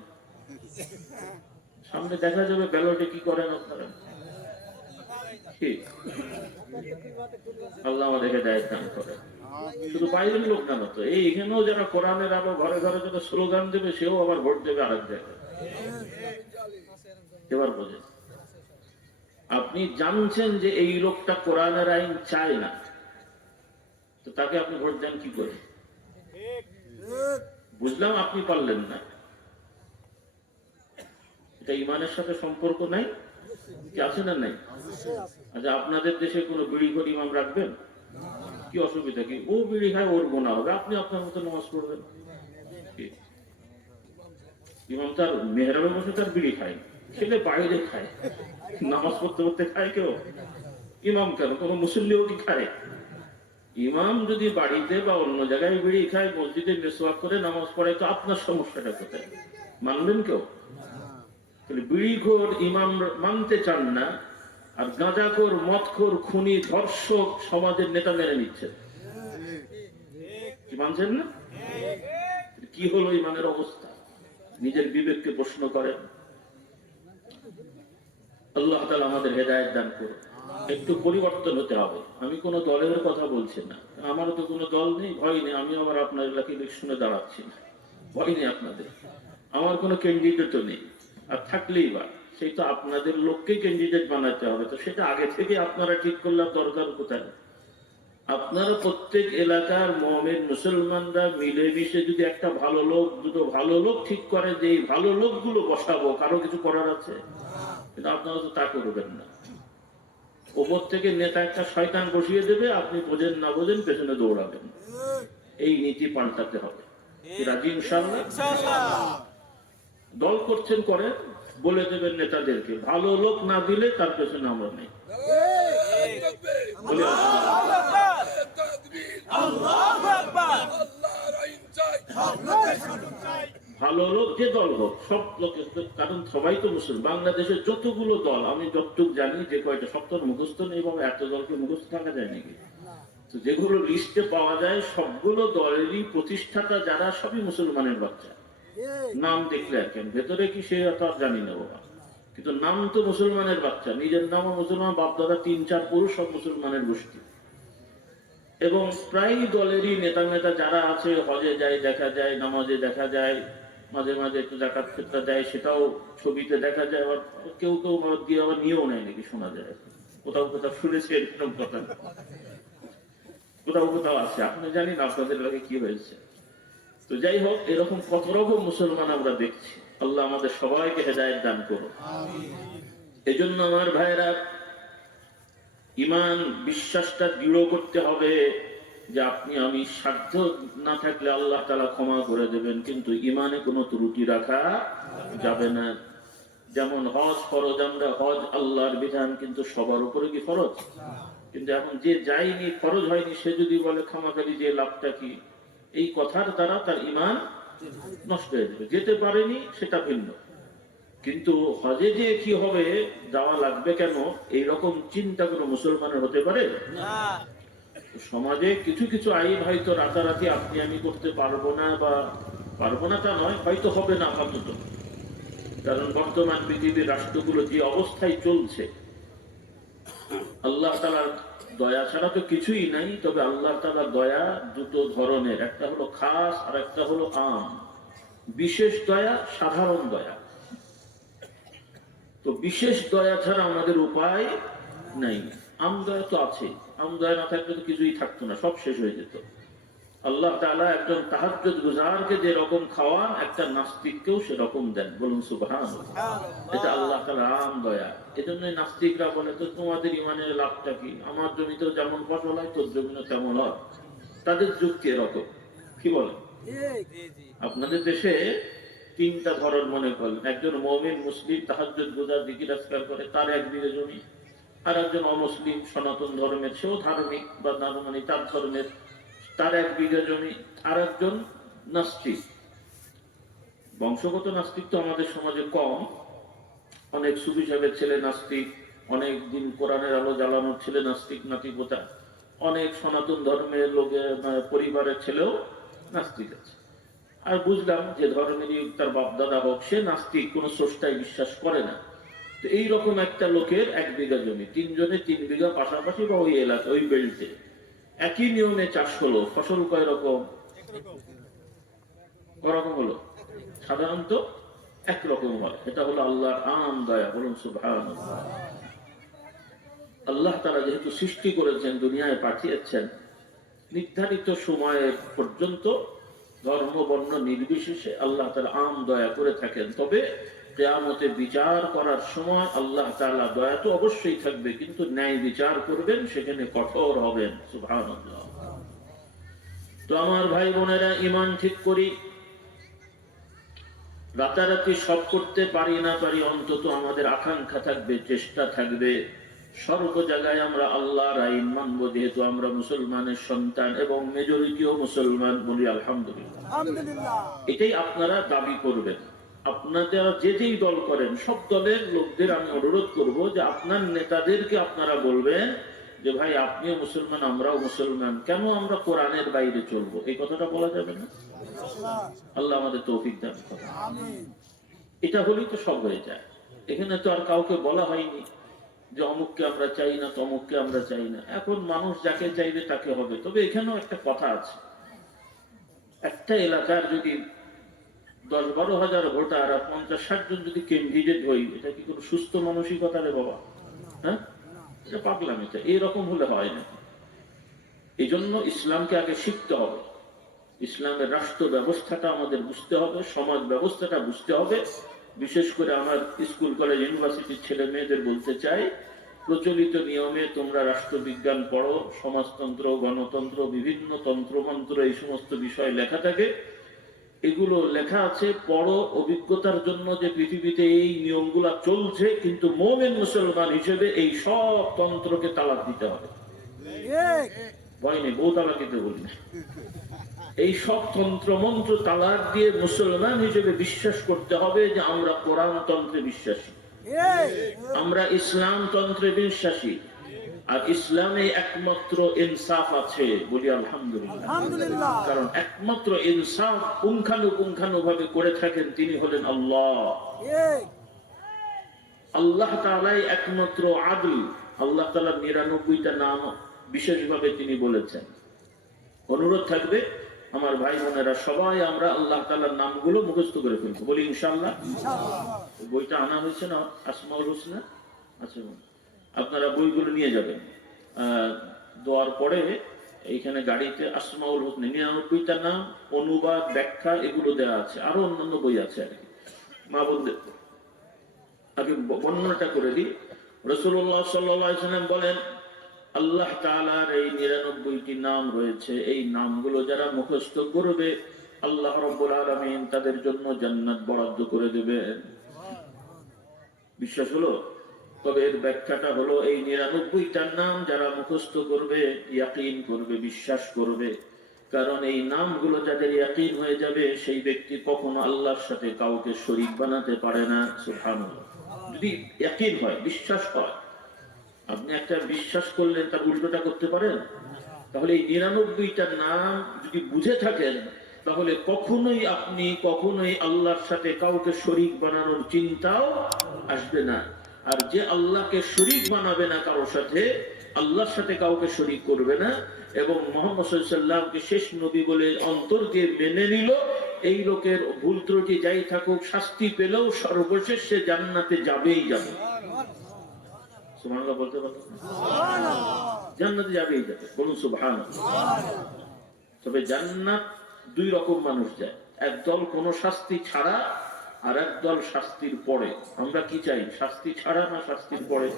সামনে দেখা যাবে ব্যালটে কি করেন আপনারা। আল্লাহ আমাদেরকে দায়িত্ব দান করেন। শুধু বাইরের লোক না তো, এই এখানেও যারা কোরআনের আলো ঘরে ঘরে যারা স্লোগান দেবে, সেও আবার ভোট দেবে আরেক জায়গায়। এবার বোঝেন, আপনি জানছেন যে এই লোকটা কোরআনের আইন চায় না, তো তাকে আপনি ভোট দেন কি করে? বুঝলাম আপনি পারলেন না, এটা ঈমানের সাথে সম্পর্ক নাই কি আছে না নাই? আচ্ছা, আপনাদের দেশে কোনো বিড়ি করে ইমাম রাখবেন? কি অসুবিধা কি? ও বিড়ি খায়, ওর গোনা হবে, আপনি আপনার মতো নামাজ পড়বেন। ইমাম তার মেহরাবে বসে তার বিড়ি খায়, ছেলে বাইরে খায়, নামাজ পড়তে পড়তে খায় কেউ? ইমাম কেন, কোনো মুসল্লিও কি খায়? ইমাম যদি বাড়িতে বা অন্য জায়গায় বিড়ি খায়, মসজিদে মেসওয়াক করে নামাজ পড়ে, তো আপনার সমস্যাটা কোথায়? মানবেন কেউ? বিড়িখোর ইমাম মানতে চান না, আর গাঁজাখোর, মদখোর, খুনি, ধর্ষক সমাজের নেতা মেনে নিচ্ছেন, কি মানছেন না? কি হলো ইমানের অবস্থা? নিজের বিবেককে প্রশ্ন করেন। আল্লাহ তাআলা আমাদের হেদায়েত দান করুন। একটু পরিবর্তন হতে হবে। আমি কোনো দলের কথা বলছি না, আমারও তো কোনো দল নেই, ভয় নেই, আমি আবার আপনার এলাকা ইলেকশনে দাঁড়াচ্ছি না, ভয় নেই আপনাদের। আমার কোনো ক্যান্ডিডেটও নেই, আর থাকলেই বা সেই তো আপনাদের লোককে ক্যান্ডিডেট বানাতে হবে, তো সেটা আগে থেকে আপনারা ঠিক করলে দরকার কোথায়? আপনারা প্রত্যেক এলাকার মুমিন মুসলমানরা মিলেমিশে যদি একটা ভালো লোক, দুটো ভালো লোক ঠিক করে যে এই ভালো লোকগুলো বসাবো, কারো কিছু করার আছে? কিন্তু আপনারা তো তা করবেন না। ওপর থেকে নেতা একটা শয়তান বসিয়ে দেবে, আপনি বোঝেন না বোঝেন পেছনে দৌড়াবেন। এই নীতি পাল্টাতে হবে। রাজি ইনশাআল্লাহ? দল করছেন করেন, বলে দেবেন নেতাদেরকে, ভালো লোক না দিলে তার পেছনে আমরা নেই। ভালো লোক যে দল হোক, সব লোকের, কারণ সবাই তো মুসলমান। বাংলাদেশের যতগুলো দল আমি যতটুকু জানি, যে কয়টা সপ্তাহ মুখস্থ নেই বাবা, এত দলকে মুখস্থ থাকা যায় নাকি? তো যেগুলো লিস্টে পাওয়া যায় সবগুলো দলেরই প্রতিষ্ঠাতা যারা, সবই মুসলমানের বাচ্চা। নাম দেখলে আর কেন, ভেতরে কি সে তো আর জানি না বাবা, কিন্তু নাম তো মুসলমানের বাচ্চা, নিজের নামও মুসলমান, বাপদাদা 3-4 পুরুষ সব মুসলমানের গোষ্ঠী। এবং প্রায় দলেরই নেতা যারা আছে, হজে যায় দেখা যায়, নামাজে দেখা যায়, মাঝে মাঝে একটু জাকাত ফিতরা দেয়, সেটাও ছবিতে দেখা যায়। আবার কেউ কেউ দিয়ে আবার নিয়েও নেয় নাকি শোনা যায়, কোথাও কোথাও শুনেছি এরকম কথা, কোথাও কোথাও আছে, আপনি জানি না আপনাদের লাগে কি হয়েছে। তো যাই হোক, এরকম কত রকম মুসলমান আমরা দেখছি। আল্লাহ আমাদের সবাইকে হেদায়েত দান করুন। এই জন্য আমার ভাইরা, ঈমান বিশ্বাসটা দৃঢ় করতে হবে যে আপনি আমি সাধ্য না থাকলে আল্লাহ তাআলা ক্ষমা করে দেবেন, কিন্তু ঈমানে কোনো ত্রুটি রাখা যাবে না। যেমন হজ ফরজ, আমরা হজ আল্লাহর বিধান, কিন্তু সবার উপরে কি ফরজ? কিন্তু এখন যে যায়নি, ফরজ হয়নি, সে যদি বলে খামাখালি যে লাভটা কি, এই কথার দ্বারা তার ঈমান নষ্ট হয়ে যাবে। যেতে পারেনি সেটা ভিন্ন, কিন্তু হজে যে কি হবে, যাওয়া লাগবে কেন, এইরকম চিন্তা কোনো মুসলমানের হতে পারে না। সমাজে কিছু কিছু আইন হয়তো রাতারাতি আপনি আমি করতে পারবো না, বা পারবো না তা নয়, হয়তো হবে না আপাতত, কারণ বর্তমান পৃথিবীর রাষ্ট্রগুলো যে অবস্থায় চলছে, আল্লাহ তাআলার দয়া ছাড়া তো কিছুই নাই। তবে আল্লাহ তাআলার দয়া দুটো ধরনের, একটা হলো খাস আর একটা হলো আম। বিশেষ দয়া, সাধারণ দয়া। তো বিশেষ দয়া ছাড়া আমাদের উপায় নাই। আম দয়া তো আছে, আম দয়া না থাকলে তো কিছুই থাকতো না, সব শেষ হয়ে যেত। আল্লাহ তাআলা একজন তাহাজ্জুদ গুজারকে যে রকম খাওয়ান, একটা নাস্তিককেও সেরকম দেন। বলুন সুবহানাল্লাহ। এটা আল্লাহ তাআলার আম দয়া। এজন্যই নাস্তিকরা বলে, তো তোমাদের ঈমানের লাভটা কি? আমার জমিতেও যেমন ফসল হয়, তোর জমিতেও তেমন হয়। তাদের যুক্তি এরকম। কি বলেন? আপনাদের দেশে 3টা ধরন মনে করেন। একজন মুমিন মুসলিম তাহাজ্জুদ গুজার জিকির আজকার করে, তার 1 বিঘা জমি। আর একজন অমুসলিম সনাতন ধর্মের, সেও ধার্মিক বা মানে তার ধর্মের, তার 1 বিঘা জমি। আর একজন নাস্তিক, বংশগত নাস্তিক তো আমাদের সমাজে কম, অনেক সুফি সাহেবের ছেলে নাস্তিক, অনেক দিন কোরআনের আলো জ্বালানোর ছেলে নাস্তিক, নাতিপোতা, অনেক সনাতন ধর্মের লোকের পরিবারের ছেলেও নাস্তিক আছে। আর বুঝলাম যে ধর্মেরই তার বাপ দাদা হোক, সে নাস্তিক, কোন স্রষ্টায় বিশ্বাস করে না। তো এইরকম একটা লোকের 1 বিঘা জমি, 3 জনে 3 বিঘা পাশাপাশি বা ওই এলাকা, ওই বেল্টে একই নিয়মে চাষ হলো, ফসল কয় রকম? করকম হলো? সাধারণত একরকম হয়। এটা হলো আল্লাহর আম দয়া। বলুন সুবহানাল্লাহ। আল্লাহ তাআলা যেহেতু সৃষ্টি করেছেন, দুনিয়ায় পাঠিয়েছেন, নির্ধারিত সময় পর্যন্ত ধর্ম বর্ণ নির্বিশেষে আল্লাহ তাআলা আম দয়া করে থাকেন। তবে কিয়ামতে বিচার করার সময় আল্লাহ তাআলা দয়া তো অবশ্যই থাকবে, কিন্তু ন্যায় বিচার করবেন, সেখানে কঠোর হবেন। সুবহানাল্লাহ। তো আমার ভাই বোনেরা, ঈমান ঠিক করি। রাতারাতি সব করতে পারি না পারি, অন্তত আমাদের আকাঙ্ক্ষা থাকবে, চেষ্টা থাকবে, সর্ব জায়গায় আমরা আল্লাহর আইন মানব, যেহেতু আমরা মুসলমানের সন্তান এবং মেজরিটিও মুসলমান। বলি আলহামদুলিল্লাহ। এটাই আপনারা দাবি করবেন। আপনারা যেই দল করেন, সব দলের লোকদের আমি অনুরোধ করব যে আপনার নেতাদেরকে আপনারা বলবেন যে ভাই আপনিও মুসলমান, আমরাও মুসলমান, কেন আমরা কোরআনের বাইরে চলবো? এই কথাটা বলা যাবে না? আল্লাহ আমাদের তৌফিক দান করেন। এটা হলেই তো সব হয়ে যায়। এখানে তো আর কাউকে বলা হয়নি যে অমুককে আমরা চাই না, তমুককে আমরা চাই না। এখন মানুষ যাকে চাইবে তাকে হবে। তবে এখানেও একটা কথা আছে, একটা এলাকার যদি 10-12 হাজার ভোটার আর 50-60 জন যদি ক্যান্ডিডেট হই, এটা কি কোনো সুস্থ মানসিকতা রে বাবা? হ্যাঁ, এটা পাগলামি। এটা এইরকম হলে হয় না। এই জন্য ইসলামকে আগে শিখতে হবে, ইসলামের রাষ্ট্র ব্যবস্থাটা আমাদের বুঝতে হবে, সমাজ ব্যবস্থাটা বুঝতে হবে। বিশেষ করে আমার স্কুল কলেজ ইউনিভার্সিটির ছেলে মেয়েদের বলতে চাই, প্রচলিত নিয়মে তোমরা রাষ্ট্রবিজ্ঞান পড়ো, সমাজতন্ত্র, গণতন্ত্র, বিভিন্ন তন্ত্রমন্ত্র, এই সমস্ত বিষয় লেখা থাকে। এগুলো লেখা আছে পড়ো, অভিজ্ঞতার জন্য যে পৃথিবীতে এই নিয়মগুলা চলছে, কিন্তু মুমিন মুসলমান হিসেবে এই সব তন্ত্রকে তালাক দিতে হবে। ভয় নেই, বউ তালাক দিতে বলি না, এই সব তন্ত্র মন্ত্র তালাক দিয়ে মুসলমান হিসেবে বিশ্বাস করতে হবে যে আমরা কোরআন তন্ত্রে বিশ্বাসী, আমরা ইসলাম তন্ত্রে বিশ্বাসী, আর ইসলামে একমাত্র ইনসাফ আছে, বলি আলহামদুলিল্লাহ। কারণ একমাত্র ইনসাফ পুঙ্খানুপুঙ্খানুভাবে করে থাকেন তিনি হলেন আল্লাহ। আল্লাহ তাআলাই একমাত্র আদল। আল্লাহ তাআলা ৯৯টা নাম বিশেষভাবে তিনি বলেছেন। অনুরোধ থাকবে আমার ভাই বোনেরা সবাই আমরা আল্লাহ তাআলার নামগুলো মুখস্থ করে ফেলবো, বলি ইনশাআল্লাহ। বইটা আনা হয়েছে না, আসমাউল হোসনা? আচ্ছা, আপনারা বইগুলো নিয়ে যাবেন। দোয়ার পরে এইখানে গাড়িতে আসমাউল হোসনা ৯৯টা নাম, অনুবাদ, ব্যাখ্যা এগুলো দেওয়া আছে, আরো অন্যান্য বই আছে আর কি। মা বললেন, আগে বর্ণনাটা করে দিই। রাসূলুল্লাহ সাল্লাল্লাহু আলাইহি ওয়াসাল্লাম বলেন, আল্লাহ তাআলার এই ৯৯টি নাম রয়েছে, এই নামগুলো যারা মুখস্থ করবে আল্লাহ রাব্বুল আলামিন তাদের জন্য জান্নাত বরাদ্দ করে দেবেন। বিশ্বাস হলো? তবে এর ব্যাখ্যাটা হলো, এই ৯৯টার নাম যারা মুখস্থ করবে, ইয়াকিন করবে, বিশ্বাস করবে, কারণ এই নামগুলো যাদের ইয়াকিন হয়ে যাবে সেই ব্যক্তি কখনো আল্লাহর সাথে কাউকে শরীক বানাতে পারে না। সুবহানাল্লাহ। যদি ইয়াকিন হয়, বিশ্বাস হয়, আপনি একটা বিশ্বাস করলেন তার উল্টোটা করতে পারেন? তাহলে এই ৯৯টার নাম যদি বুঝে থাকেন তাহলে কখনোই আল্লাহর সাথে কাউকে শরীক বানানোর চিন্তাও আসবে না। আর যে আল্লাহকে শরীক বানাবে না কারোর সাথে, আল্লাহর সাথে কাউকে শরীক করবে না এবং মুহাম্মদ সাল্লাল্লাহু আলাইহি ওয়াসাল্লামকে শেষ নবী বলে অন্তর দিয়ে মেনে নিল, এই লোকের ভুল ত্রুটি যাই থাকুক, শাস্তি পেলেও সর্বশেষ সে জান্নাতে যাবেই যাবে। সুবহানাল্লাহ বলতে পারবেন? জান্নাতে যাবেই যাবে, বলুন সুবহানাল্লাহ। তবে জান্নাত দুই রকম মানুষ যায়, একদল কোন শাস্তি ছাড়া, আর একদল শাস্তির পরে। আমরা কি চাই, শাস্তি ছাড়া না শাস্তির পরে?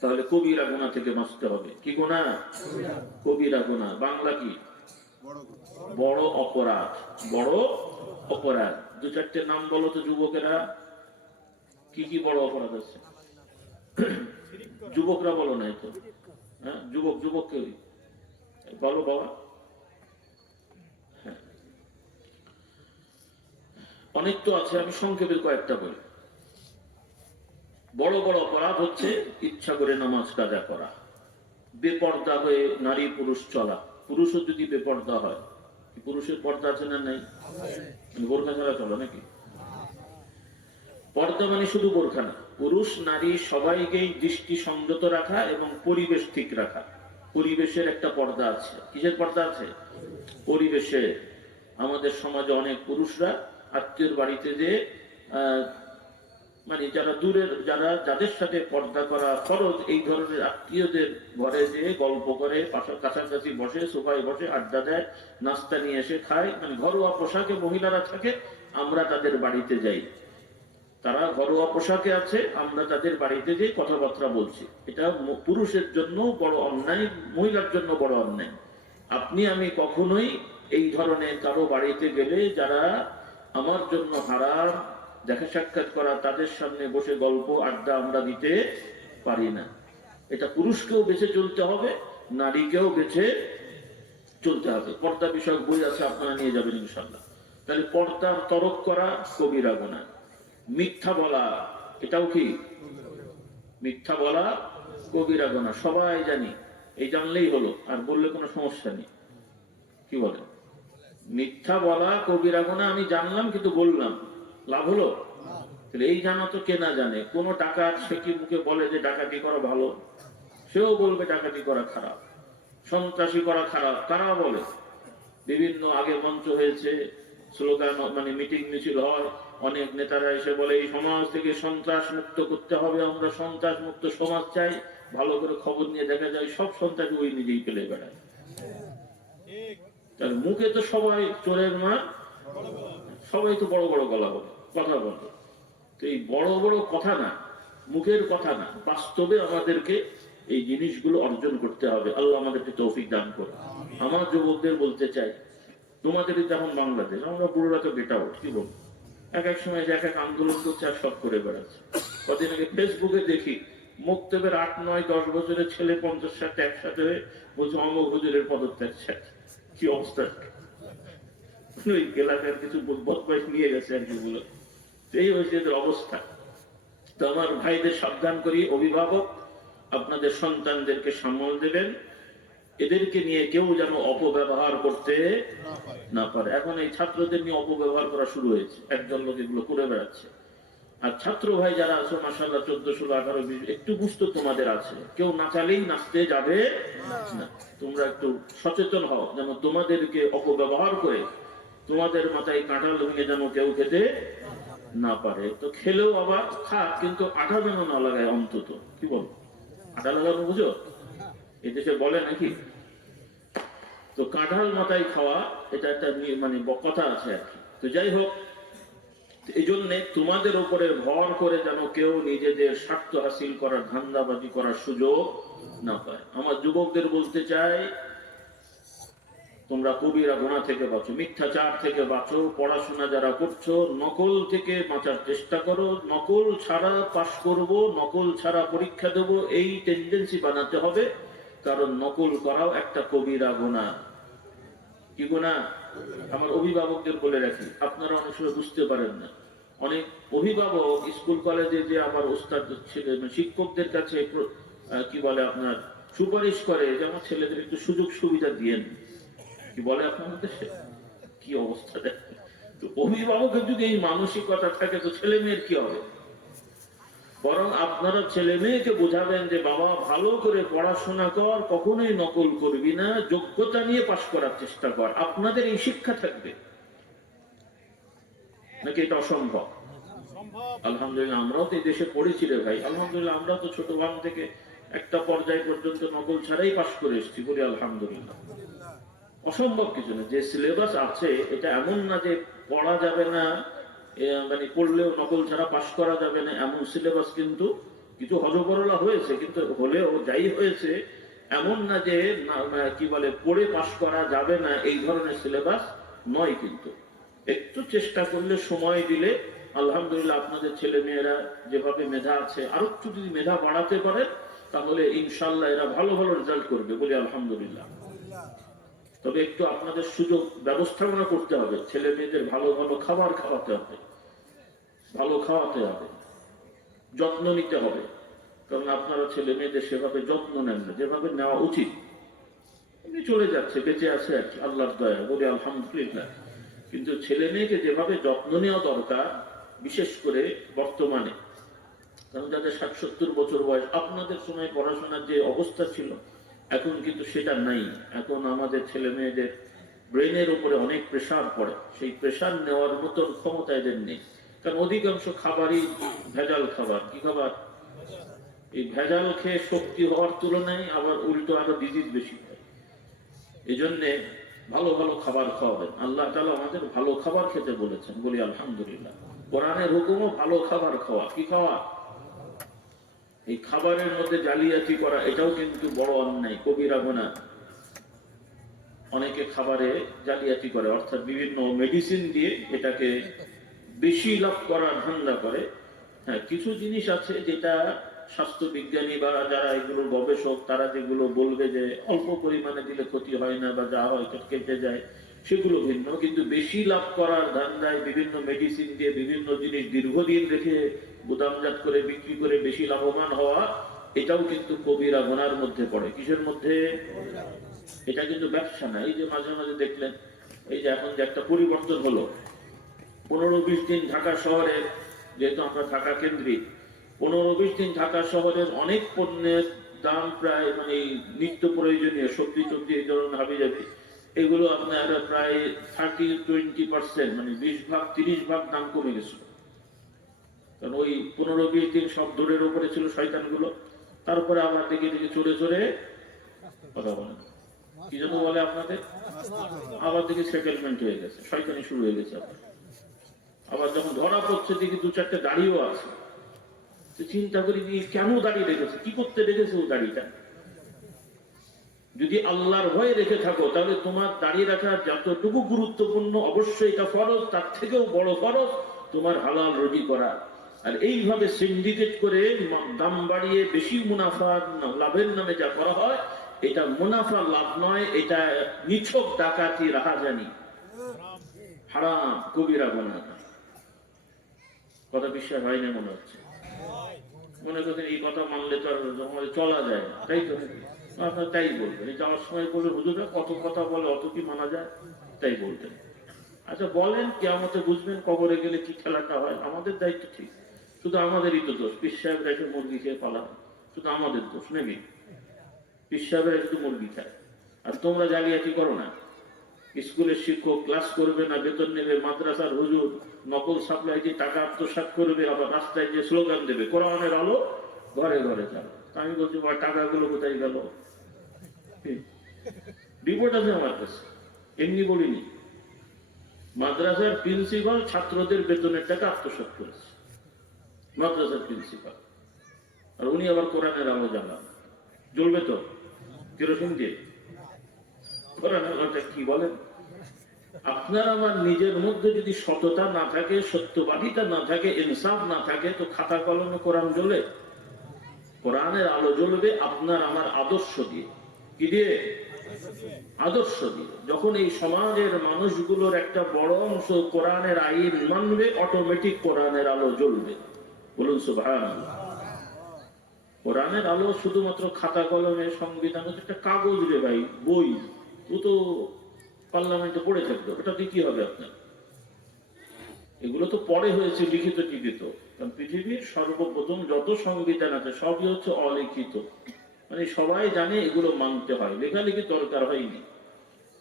তাহলে কবিরা গুনাহ থেকে বাঁচতে হবে। কি গুনাহ? কবিরা গুনাহ। বাংলা কি? বড় অপরাধ। বড় অপরাধ। দু চারটে নাম বলো তো যুবকেরা, কি কি বড় অপরাধ আছে? যুবকরা বলো নাই তো? হ্যাঁ, যুবক কে বলো বাবা। অনেক তো আছে, আমি সংক্ষেপে কয়েকটা বলি। বড় বড় অপরাধ হচ্ছে ইচ্ছা করে নামাজ কাজা করা, বেপর্দা হয়ে নারী পুরুষ চলা। পুরুষও যদি বেপর্দা হয়, পুরুষের পর্দা আছে না নাই? বোরখা ছাড়া চলো নাকি? পর্দা মানে শুধু বোরখা না, পুরুষ নারী সবাইকেই দৃষ্টি সংযত রাখা এবং পরিবেশ ঠিক রাখা। পরিবেশের একটা পর্দা আছে। কিসের পর্দা আছে? পরিবেশে। আমাদের সমাজে অনেক পুরুষরা আত্মীয়র বাড়িতে যে মানে যারা দূরের, যাদের সাথে পর্দা করা ফরজ, এই ধরনের আত্মীয়দের ঘরে যে গল্প করে, কাছাকাছি বসে, সোফায় বসে আড্ডা দেয়, নাস্তা নিয়ে এসে খায়, মানে ঘরোয়া পোশাকে মহিলারা থাকে, আমরা তাদের বাড়িতে যাই। তারা ঘরোয়া পোশাকে আছে, আমরা তাদের বাড়িতে যে কথাবার্তা বলছি, এটা পুরুষের জন্য বড় অন্যায়, মহিলার জন্য বড় অন্যায়। আপনি আমি কখনোই এই ধরনের কারো বাড়িতে গেলে যারা আমার জন্য হারাম, দেখা সাক্ষাৎ করা, তাদের সামনে বসে গল্প আড্ডা আমরা দিতে পারি না। এটা পুরুষকেও বেঁচে চলতে হবে, নারীকেও বেঁচে চলতে হবে। পর্দা বিষয়ক বই আছে, আপনারা নিয়ে যাবেন ইনশাআল্লাহ। তাহলে পর্দার তরক করা কবিরা গুনাহ। মিথ্যা বলা, এটাও কি? মিথ্যা বলা কবিরা গুনাহ, সবাই জানি, এই জানলেই হলো, আর বললে কোনো সমস্যা নেই। কি বলেন? মিথ্যা বলা কবিরা গুনাহ, আমি জানলাম কিন্তু বললাম, লাভ হলো? এই জানা তো কে না জানে। কোন ডাকাত সে কি মুখে বলে যে ডাকাতি করা ভালো? সেও বলবে ডাকাতি করা খারাপ, সন্ত্রাসী করা খারাপ। কারা বলে? বিভিন্ন আগে মঞ্চ হয়েছে, স্লোগান, মানে মিটিং মিছিল হয়, অনেক নেতারা এসে বলে এই সমাজ থেকে সন্ত্রাস মুক্ত করতে হবে, আমরা সন্ত্রাস মুক্ত সমাজ চাই। ভালো করে খবর নিয়ে দেখা যায় সব সন্ত্রাস ওই নিজেই পেলে বেড়ায়। তার মুখে তো সবাই চোরের মার, সবাই তো বড় বড় গলা বলে, কথা বলে। তো এই বড় বড় কথা না, মুখের কথা না, বাস্তবে আমাদেরকে এই জিনিসগুলো অর্জন করতে হবে। আল্লাহ আমাদেরকে তৌফিক দান করে। আমার যুবকদের বলতে চাই, তোমাদের যেমন বাংলাদেশ, আমরা বুড়োরা তো গেট আউট, কি বলবো, এক এক সময় যে এক এক আন্দোলন করছে আর সব করে বেড়াচ্ছে। কদিন আগে ফেসবুকে দেখি মুক্তবের 8, 9, 10 বছরের ছেলে 50-60 একসাথে হয়ে বলছে অমক হুজুরের পদত্যাগ চাই। কি অবস্থা! ওই এলাকার কিছু বদমাইশ নিয়ে গেছে আর কি বলে, এই হয়েছে এদের অবস্থা। তো আমার ভাইদের সাবধান করি, অভিভাবক আপনাদের সন্তানদেরকে সামল দেবেন, এদেরকে নিয়ে কেউ যেন অপব্যবহার করতে না পারে। এখন এই ছাত্রদের নিয়ে অপব্যবহার করা শুরু হয়েছে, একজন লোক এগুলো করে বেড়াচ্ছে। আর ছাত্র ভাই যারা আছো মাশাআল্লাহ 14, 16, 18, 20, একটু বুঝতো তোমাদের আছে, কেউ নাচালেই নাচতে যাবে না। তোমরা একটু সচেতন হও যেন তোমাদেরকে অপব্যবহার করে তোমাদের মাথায় কাঁঠাল ভেঙে যেন কেউ খেতে না পারে। তো খেলেও আবার খাক, কিন্তু আঠা যেন না লাগায় অন্তত, কি বল, আঠা লাগানো বুঝো এদেশে বলে নাকি? তো কাঁঠাল মাথায় খাওয়া এটা একটা মানে কথা আছে আর কি। তো যাই হোক, এই জন্য তোমাদের উপরে ভর করে যেন কেউ নিজেদের স্বার্থ হাসিল করার ধান্দাবাজি করার সুযোগ না পায়। আমার যুবকদের বলতে চাই, তোমরা কবিরা গুনাহ থেকে বাঁচো, মিথ্যাচার থেকে বাঁচো, পড়াশোনা যারা করছো নকল থেকে বাঁচার চেষ্টা করো। নকল ছাড়া পাশ করব, নকল ছাড়া পরীক্ষা দেব, এই টেন্ডেন্সি বানাতে হবে। কারণ নকল করাও একটা কবিরা গুনাহ। কি গুনাহ? আমার অভিভাবকদের বলে রাখি, আপনারা অনেক সময় বুঝতে পারেন না। অনেক অভিভাবক স্কুল কলেজে যে আমার ওস্তাদ ছিলেন, শিক্ষকদের কাছে কি বলে আপনার সুপারিশ করে যে আমার ছেলেদের একটু সুযোগ সুবিধা দিয়েন। কি বলে আপনাদের দেশে? কি অবস্থা দেখেন। তো অভিভাবকের যদি এই মানসিকতা থাকে তো ছেলে মেয়ের কি হবে? বরং আপনারা ছেলে মেয়েকে বোঝাবেন যে বাবা ভালো করে পড়াশোনা কর, কখনোই নকল করবি না, যোগ্যতা নিয়ে পাশ করার চেষ্টা কর। আপনাদের এই শিক্ষা থাকবে নাকি এটা অসম্ভব? আলহামদুলিল্লাহ আমরাও তো এই দেশে পড়েছি রে ভাই, আলহামদুলিল্লাহ আমরাও তো ছোট ভাব থেকে একটা পর্যায় পর্যন্ত নকল ছাড়াই পাশ করে এসেছি, বলি আলহামদুলিল্লাহ। অসম্ভব কিছু না, যে সিলেবাস আছে এটা এমন না যে পড়া যাবে না, মানে পড়লেও নকল ছাড়া পাশ করা যাবে না এমন সিলেবাস। কিন্তু কিছু হজবরলা হয়েছে, কিন্তু হলেও যাই হয়েছে এমন না যে কি বলে পড়ে পাশ করা যাবে না, এই ধরনের সিলেবাস নয়। কিন্তু একটু চেষ্টা করলে, সময় দিলে আলহামদুলিল্লাহ আপনাদের ছেলে মেয়েরা যেভাবে মেধা আছে আরো একটু যদি মেধা বাড়াতে পারে তাহলে ইনশাল্লাহ এরা ভালো ভালো রেজাল্ট করবে, বলি আলহামদুলিল্লাহ। তবে একটু আপনাদের সুযোগ ব্যবস্থাপনা করতে হবে, ছেলে মেয়েদের ভালো ভালো খাবার খাওয়াতে হবে, ভালো খাওয়াতে হবে, যত্ন নিতে হবে। কারণ আপনারা ছেলে মেয়েদের সেভাবে যত্ন নেন না যেভাবে নেওয়া উচিত। এমনি চলে যাচ্ছে, বেঁচে আছে আর কি, আল্লাহর দয়া, বলি আলহামদুলিল্লাহ। কিন্তু ছেলে মেয়েকে যেভাবে যত্ন নেওয়া দরকার, বিশেষ করে বর্তমানে, কারণ যাদের 60-70 বছর বয়স, আপনাদের সময় পড়াশোনার যে অবস্থা ছিল এখন কিন্তু সেটা নাই। এখন আমাদের ছেলে মেয়েদের ব্রেনের উপরে অনেক প্রেসার পড়ে, সেই প্রেসার নেওয়ার মতন ক্ষমতা এদের নেই। কারণ অধিকাংশ খাবারই ভেজাল খাবার। কি খাবার? এই ভেজাল খেয়ে শক্তি হওয়ার তুলনায় আবার উল্টো আরো ডিজিজ বেশি হয়। এই জন্যে ভালো ভালো খাবার খাওয়াবেন। আল্লাহ তাআলা আমাদের ভালো খাবার খেতে বলেছেন, বলি আলহামদুলিল্লাহ। কোরআনের হুকুমও ভালো খাবার খাওয়া। কি খাওয়া? এই খাবারের মধ্যে জালিয়াতি করা এটাও কিন্তু বড় অন্যায়, কবিরা গুনাহ। অনেকে খাবারে জালিয়াতি করে, অর্থাৎ বিভিন্ন মেডিসিন দিয়ে এটাকে বেশি লাভ করার ধান্দা করে। হ্যাঁ, কিছু জিনিস আছে যেটা স্বাস্থ্য বিজ্ঞানী বা যারা এগুলোর গবেষক তারা যেগুলো বলবে যে অল্প পরিমাণে দিলে ক্ষতি হয় না বা যা হয় কেটে যায়, সেগুলো ভিন্ন। কিন্তু বেশি লাভ করার ধান্দায় বিভিন্ন মেডিসিন দিয়ে বিভিন্ন জিনিস দীর্ঘদিন রেখে গুদামজাত করে বিক্রি করে বেশি লাভবান হওয়া, এটাও কিন্তু কবিরা গুনার মধ্যে পড়ে। কিসের মধ্যে? এটা কিন্তু ব্যবসা না। এই যে মাঝে মাঝে দেখলেন, এই যে এখন যে একটা পরিবর্তন হলো, 15-20 দিন ঢাকা শহরের, যেহেতু আমরা ঢাকা কেন্দ্রিক, 15-20 দিন ঢাকা শহরের অনেক পণ্যের দাম প্রায়, মানে নিত্য প্রয়োজনীয় সবজি টবজি এই ধরনের হাবি যাবে, এগুলো আপনার প্রায় 30-20%, মানে 20-30 ভাগ দাম কমে গেছিল। কারণ ওই 15-20 দিন সব দূরের উপরে ছিল শয়তানগুলো। তারপরে আবার দেখে দেখে চড়ে চড়ে কথা বলেন, কি জন্য বলে আপনাদের, আবার দেখি সেটেলমেন্ট হয়ে গেছে, শয়তানি শুরু হয়ে গেছে। আবার যখন ধরা পড়ছে দেখি 2-4টে দাড়িও আছে, চিন্তা করি যে কেন দাঁড়িয়ে রেখেছে, কি করতে রেখেছে ও দাড়িটা। যদি আল্লাহর ভয় রেখে থাকো তাহলে তোমার দাঁড়িয়ে রাখা যতটুকু গুরুত্বপূর্ণ, অবশ্যই এটা ফরজ, তার থেকেও বড় ফরজ তোমার হালাল রুজি করা। আর এইভাবে সিন্ডিকেট করে দাম বাড়িয়ে বেশি মুনাফা লাভের নামে যা করা হয়, এটা মুনাফা লাভ নয়, এটা নিছক ডাকাতি, রাহাজানি, হারাম, কবিরা গুনাহ। কথা বিশ্বাস হয় না মনে হচ্ছে? মনে করছেন এই কথা মানলে তো আর আমাদের চলা যায় না, তাই তো? আপনার তাই বলবেন, এই যাওয়ার সময় বলে হুজুরা কত কথা বলে, অত কি মানা যায়? তাই বলতেন। আচ্ছা বলেন, কিয়ামতে বুঝবেন কবরে গেলে কি খেলাটা হয়। আমাদের দায়িত্ব ঠিক, শুধু আমাদেরই তো দোষ। পীর সাহেবরা এসে মুরগি খেয়ে পালান, শুধু আমাদের দোষ নাকি? পীর সাহেবরা শুধু মুরগি খায়, আর তোমরা জালিয়াতি করো না। স্কুলের শিক্ষক ক্লাস করবে না, বেতন নেবে, মাদ্রাসার হুজুর নকল সাপ্লাই দিয়ে টাকা আত্মসাৎ করবে, আবার রাস্তায় যে স্লোগান দেবে কোরআনের আলো ঘরে ঘরে যাবে। আমি বলছি টাকাগুলো কোথায় গেল? রিপোর্ট আছে আমার কাছে, এমনি বলিনি। মাদ্রাসার প্রিন্সিপাল ছাত্রদের বেতনের টাকা আত্মসাৎ করেছে, মাদ্রাসার প্রিন্সিপাল। আর উনি আবার কোরআনের আলো জ্বালান। জ্বলবে তো কেরোসিন দিয়ে? কোরআনের আলোটা কি বলেন? আপনার আমার নিজের মধ্যে যদি সততা না থাকে, সত্যবাদিতা না থাকে, ইনসাফ না থাকে, তো খাতা কলমে কোরআন জ্বলে? কোরআনের আলো জ্বলবে আপনার আমার আদর্শ দিয়ে। কি দিয়ে? আদর্শ দিয়ে। যখন এই সমাজের মানুষগুলোর একটা বড় অংশ কোরআনের আইন মানবে, অটোমেটিক কোরআনের আলো জ্বলবে। বলুন সুবহানাল্লাহ। কোরআনের আলো শুধুমাত্র খাতা কলমে, সংবিধান একটা কাগজ রে ভাই, বই। ও তো পার্লামেন্টে পড়ে থাকবে, ওটা দিয়ে কি হবে আপনার? এগুলো তো পরে হয়েছে লিখিত টিখিত। কারণ পৃথিবীর সর্বপ্রথম যত সংবিধান আছে সবই হচ্ছে অলিখিত, মানে সবাই জানে এগুলো মানতে হয়, লেখালেখি দরকার হয়নি।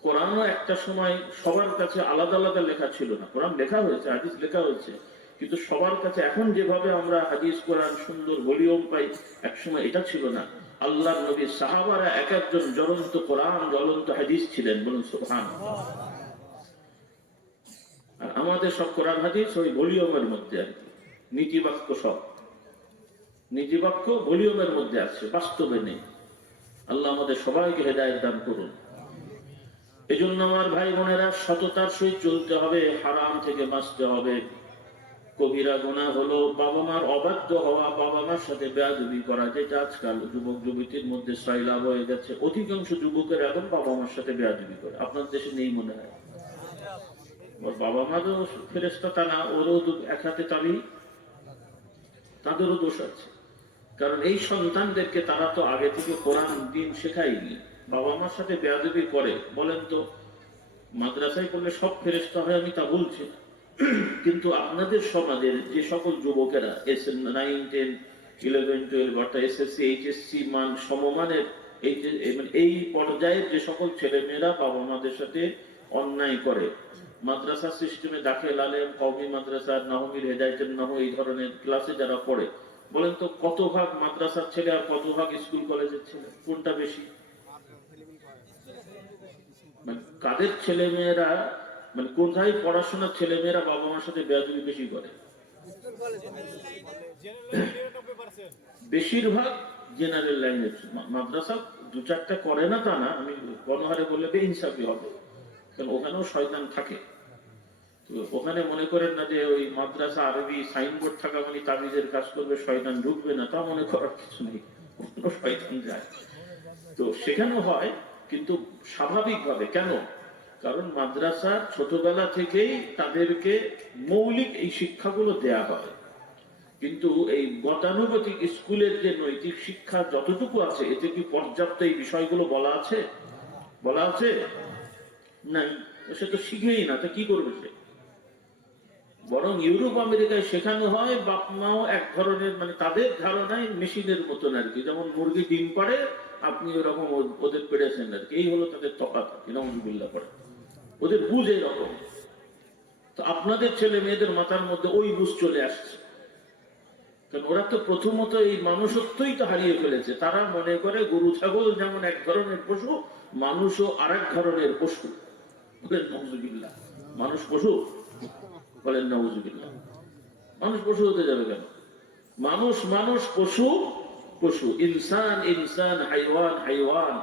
কোরআনও একটা সময় সবার কাছে আলাদা আলাদা লেখা ছিল না। কোরআন লেখা হয়েছে, হাদিস লেখা হয়েছে, কিন্তু সবার কাছে এখন যেভাবে আমরা হাদিস কোরআন সুন্দর ভলিউম পাই, একসময় এটা ছিল না। আল্লাহর নবী সাহাবারা এক একজন জ্বলন্ত কোরআন, জ্বলন্ত হাদিস ছিলেন। বলুন সুবহানাল্লাহ। আর আমাদের সব কোরআন হাদিস ওই ভলিউমের মধ্যে আর কি, নীতিবাক্য, সব নীতিবাক্য ভলিউমের মধ্যে আছে, বাস্তবে নেই। আল্লাহ আমাদের সবাইকে হেদায়েত দান করুন। এজন্য আমার ভাই বোনেরা, সততার সহিত চলতে হবে, হারাম থেকে বাঁচতে হবে। কবিরা গুনাহ হলো বাবা মার অবাধ্য হওয়া, বাবা মার সাথে বেয়াদবি করা, যেটা আজকাল যুবক যুবতীর মধ্যে সয়লাভ হয়ে গেছে। অধিকাংশ যুবকের এখন বাবা মার সাথে বেয়াদবি করে। আপনার দেশে নেই মনে হয়? বাবা মারও ফেরেশতা তা না, ওরও এক হাতে তালি, তাদেরও দোষ আছে। কারণ এই সন্তানদেরকে তারা তো আগে থেকে কোরআন দিন শেখায়নি, বাবা মার সাথে বেয়াদবি করে। বলেন তো, মাদ্রাসায় পড়লে সব ফেরেশতা হয় আমি তা বলছি না, কিন্তু আপনাদের সমাজের যে সকল যুবকেরা S9, 10, 11, 12 অর্থাৎ SSC, HSC মান সমমানের এই পর্যায়ের যে সকল ছেলে মেয়েরা বাবা মাদের সাথে অন্যায় করে, মাদ্রাসা সিস্টেমে দাখিল আলেম, কওমি মাদ্রাসা, নাহমির হেদায়েতের নাহ, এই ধরনের ক্লাসে যারা পড়ে, বলেন তো কত ভাগ মাদ্রাসার ছেলে আর কত ভাগ স্কুল কলেজের ছেলে? কোনটা বেশি? কাদের ছেলে মেয়েরা, মানে কোথায় পড়াশোনার ছেলে মেয়েরা বাবা মার সাথে বেয়াদবি বেশি করে? বেশিরভাগ জেনারেল লাইনের। মাদ্রাসা দু চারটা করে না তা না, আমি গণহারে বললে বেইনসাফি হবে, কারণ ওখানেও শয়তান থাকে। ওখানে মনে করেন না যে ওই মাদ্রাসা আরবি সাইনবোর্ড থাকা মানে তাবিজের কাজ করবে, শয়তান ঢুকবে না, তা মনে করার কিছু নেই, শয়তান যায়। তো সেখানেও হয়, কিন্তু স্বাভাবিকভাবে। কেন? কারণ মাদ্রাসা ছোটবেলা থেকেই তাদেরকে মৌলিক এই শিক্ষাগুলো দেয়া হয়, কিন্তু এই গতানুগতিক স্কুলের যে নৈতিক শিক্ষা যতটুকু আছে, এতে কি পর্যাপ্ত এই বিষয়গুলো বলা আছে? বলা আছে? নাই। সে তো শিখেই না, তা কি করবে সে? বরং ইউরোপ আমেরিকায় শেখানো হয়, বাপ মাও এক ধরনের, মানে তাদের ধারণায় মেশিনের মতন আর কি, যেমন মুরগি ডিম পাড়ে, আপনি ওরকম ওদের পেড়েছেন আর কি। এই হলো তাদের তফাৎ, নাউযুবিল্লাহ পড়ে, ওদের বুঝ এরকম। তো আপনাদের ছেলে মেয়েদের মাথার মধ্যে ওই বুঝ চলে আসছে, কারণ ওরা তো প্রথমত এই মানুষত্বই তো হারিয়ে ফেলেছে। তারা মনে করে গরু ছাগল যেমন এক ধরনের পশু, মানুষও আর এক ধরনের পশু। বলেন নাউযুবিল্লাহ। মানুষ পশু? বলেন নাউযুবিল্লাহ। মানুষ পশু হতে যাবে কেন? মানুষ মানুষ, পশু পশু, ইনসান ইনসান, হাইওয়ান হাইওয়ান।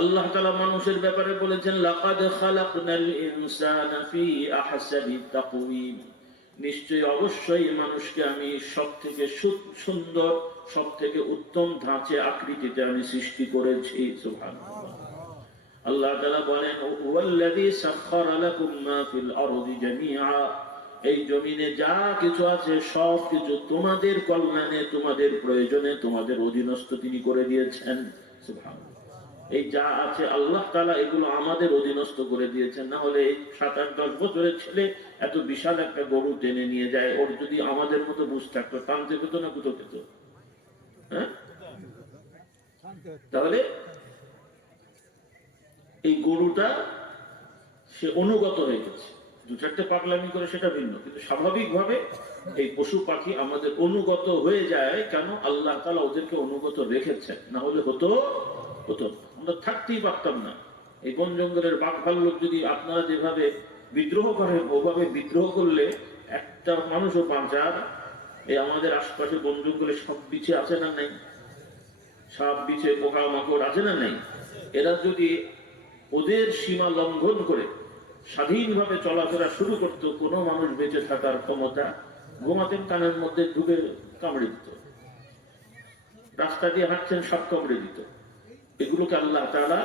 আল্লাহ তাআলা মানুষের ব্যাপারে বলেছেন, লাকাদ খালাকনাল ইনসানা ফি আহসানি তাকওয়িম, নিশ্চয়ই অবশ্যই মানুষকে আমি সবথেকে সুন্দর, সবথেকে উত্তম ধাঁচে আকৃতিতে আমি সৃষ্টি করেছি। সুবহানাল্লাহ। আল্লাহ তাআলা বলেন, ওয়াল্লাযী সাখখারা লাকুম মা ফিল আরদি জামিআ, এই জমিনে যা কিছু আছে সব কিছু তোমাদের কল্যাণে, তোমাদের প্রয়োজনে, তোমাদের অধীনস্থ তিনি করে দিয়েছেন। সুবহানাল্লাহ। এই যা আছে আল্লাহ তাআলা এগুলো আমাদের অধীনস্থ করে দিয়েছেন। না হলে এই 7-8-10 বছরের ছেলে এত বিশাল একটা গরু টেনে নিয়ে যায়, ওর যদি আমাদের মতো বুঝ থাকতো, টানতে পেত না কোথাও পেত? হ্যাঁ, তাহলে এই গরুটা সে অনুগত হয়ে গেছে। 2-4টে পাগলামি করে সেটা ভিন্ন, কিন্তু স্বাভাবিকভাবে এই পশু পাখি আমাদের অনুগত হয়ে যায়। কেন? আল্লাহ তাআলা ওদেরকে অনুগত রেখেছেন, না হলে হতো আমরা থাকতেই পারতাম না। এই বন জঙ্গলের বাঘ ভাল্লুক যদি আপনারা যেভাবে বিদ্রোহ করেন, ওভাবে বিদ্রোহ করলে একটা মানুষও বাঁচার। এই আমাদের আশপাশে বন জঙ্গলে সব বিছে আছে না নাই? সাপ বিছে পোকা মাকড় আছে না নাই? এরা যদি ওদের সীমা লঙ্ঘন করে স্বাধীনভাবে চলাফেরা শুরু করত, কোনো মানুষ বেঁচে থাকার ক্ষমতা, ঘুমাতেন কানের মধ্যে ঢুকে কামড়ে দিত, রাস্তা দিয়ে হাঁটছেন সব কামড়ে দিত। এগুলোকে আল্লাহ তাআলা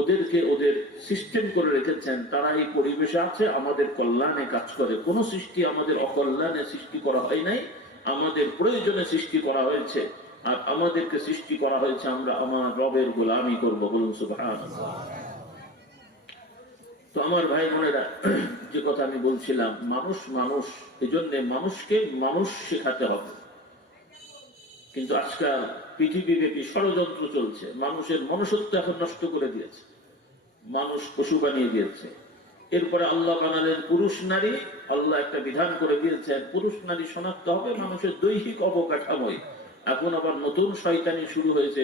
ওদেরকে ওদের সিস্টেম করে রেখেছেন। তারা এই পরিবেশে আছে, আমাদের কল্যাণে কাজ করে। কোন সৃষ্টি আমাদের অকল্যাণে সৃষ্টি করা হয় নাই, আমাদের প্রয়োজনে সৃষ্টি করা হয়েছে। আর আমাদেরকে সৃষ্টি করা হয়েছে আমরা আমার রবের গোলামি করব। বলুন সুবহানাল্লাহ। তো আমার ভাই বোনেরা, যে কথা আমি বলছিলাম, মানুষ এই জন্য মানুষকে মানুষ শেখাতে হবে। কিন্তু আজকাল পৃথিবীব্যাপী ষড়যন্ত্র চলছে, মানুষের মনুষ্যত্ব এখন নষ্ট করে দিয়েছে, মানুষ পশু বানিয়ে দিয়েছে। এরপরে আল্লাহ বানালেন পুরুষ নারী। আল্লাহ একটা বিধান করে দিয়েছেন, পুরুষ নারী শনাক্ত হবে মানুষের দৈহিক অবকাঠামোয়। এখন আবার নতুন শয়তানি শুরু হয়েছে,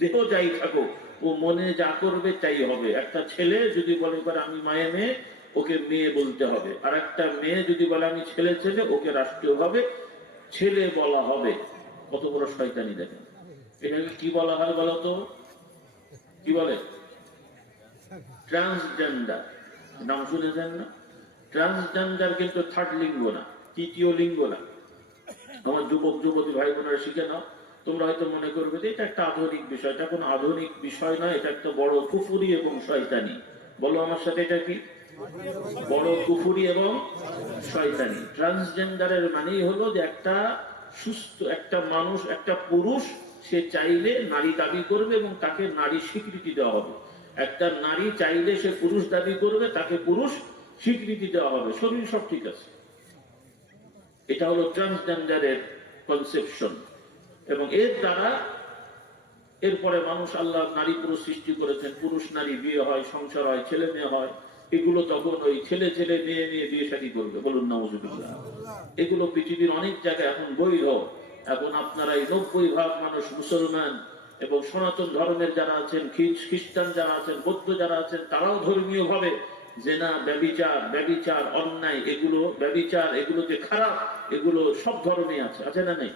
দেহ যাই থাকুক, ও মনে যা করবে তাই হবে। একটা ছেলে যদি বলে করে আমি মায়ে মেয়ে, ওকে মেয়ে বলতে হবে। আর একটা মেয়ে যদি বলে আমি ছেলে, ওকে রাষ্ট্রীয়ভাবে ছেলে বলা হবে। কত বড় শয়তানি দেখেন। এটাকে কি বলা হয় বলতো? কি বলে? ট্রান্সজেন্ডার। নাম শুনেছেন না? ট্রান্সজেন্ডার কিন্তু থার্ড লিঙ্গ না, তৃতীয় লিঙ্গ না। আমার যুবক যুবতী ভাই বোনেরা শিখে নাও। তোমরা হয়তো মনে করবে যে এটা একটা আধুনিক বিষয়। এটা কোনো আধুনিক বিষয় নয়, এটা একটা বড় কুফুরি এবং শয়তানি। বলো আমার সাথে, এটা কি? বড় কুফুরি এবং শয়তানি। ট্রান্সজেন্ডারের মানেই হলো যে একটা সুস্থ একটা মানুষ, একটা পুরুষ, সে চাইলে নারী দাবি করবে এবং তাকে নারী স্বীকৃতি দেওয়া হবে। একটা নারী চাইলে সে পুরুষ দাবি করবে, তাকে পুরুষ স্বীকৃতি দেওয়া হবে। শরীর সব ঠিক আছে। এটা হলো ট্রান্সজেন্ডারের কনসেপশন। এবং এর দ্বারা এরপরে মানুষ, আল্লাহ নারী পুরুষ সৃষ্টি করেছেন, পুরুষ নারী বিয়ে হয়, সংসার হয়, ছেলে মেয়ে হয়। এগুলো তখন ওই ছেলে ছেলে মেয়ে মেয়ে বিয়ে শাদী করবে। বলুন নাউজুবিল্লাহ। এগুলো পৃথিবীর অনেক জায়গায় এখন বৈধ। এখন আপনারা এই 90% মানুষ মুসলমান এবং সনাতন ধর্মের যারা আছেন, খ্রিস্টান যারা আছেন, বৌদ্ধ যারা আছেন, তারাও ধর্মীয় ভাবে জেনা, ব্যভিচার, অন্যায়, এগুলো ব্যভিচার, এগুলো যে খারাপ, এগুলো সব ধর্মে আছে, আছে না নেই?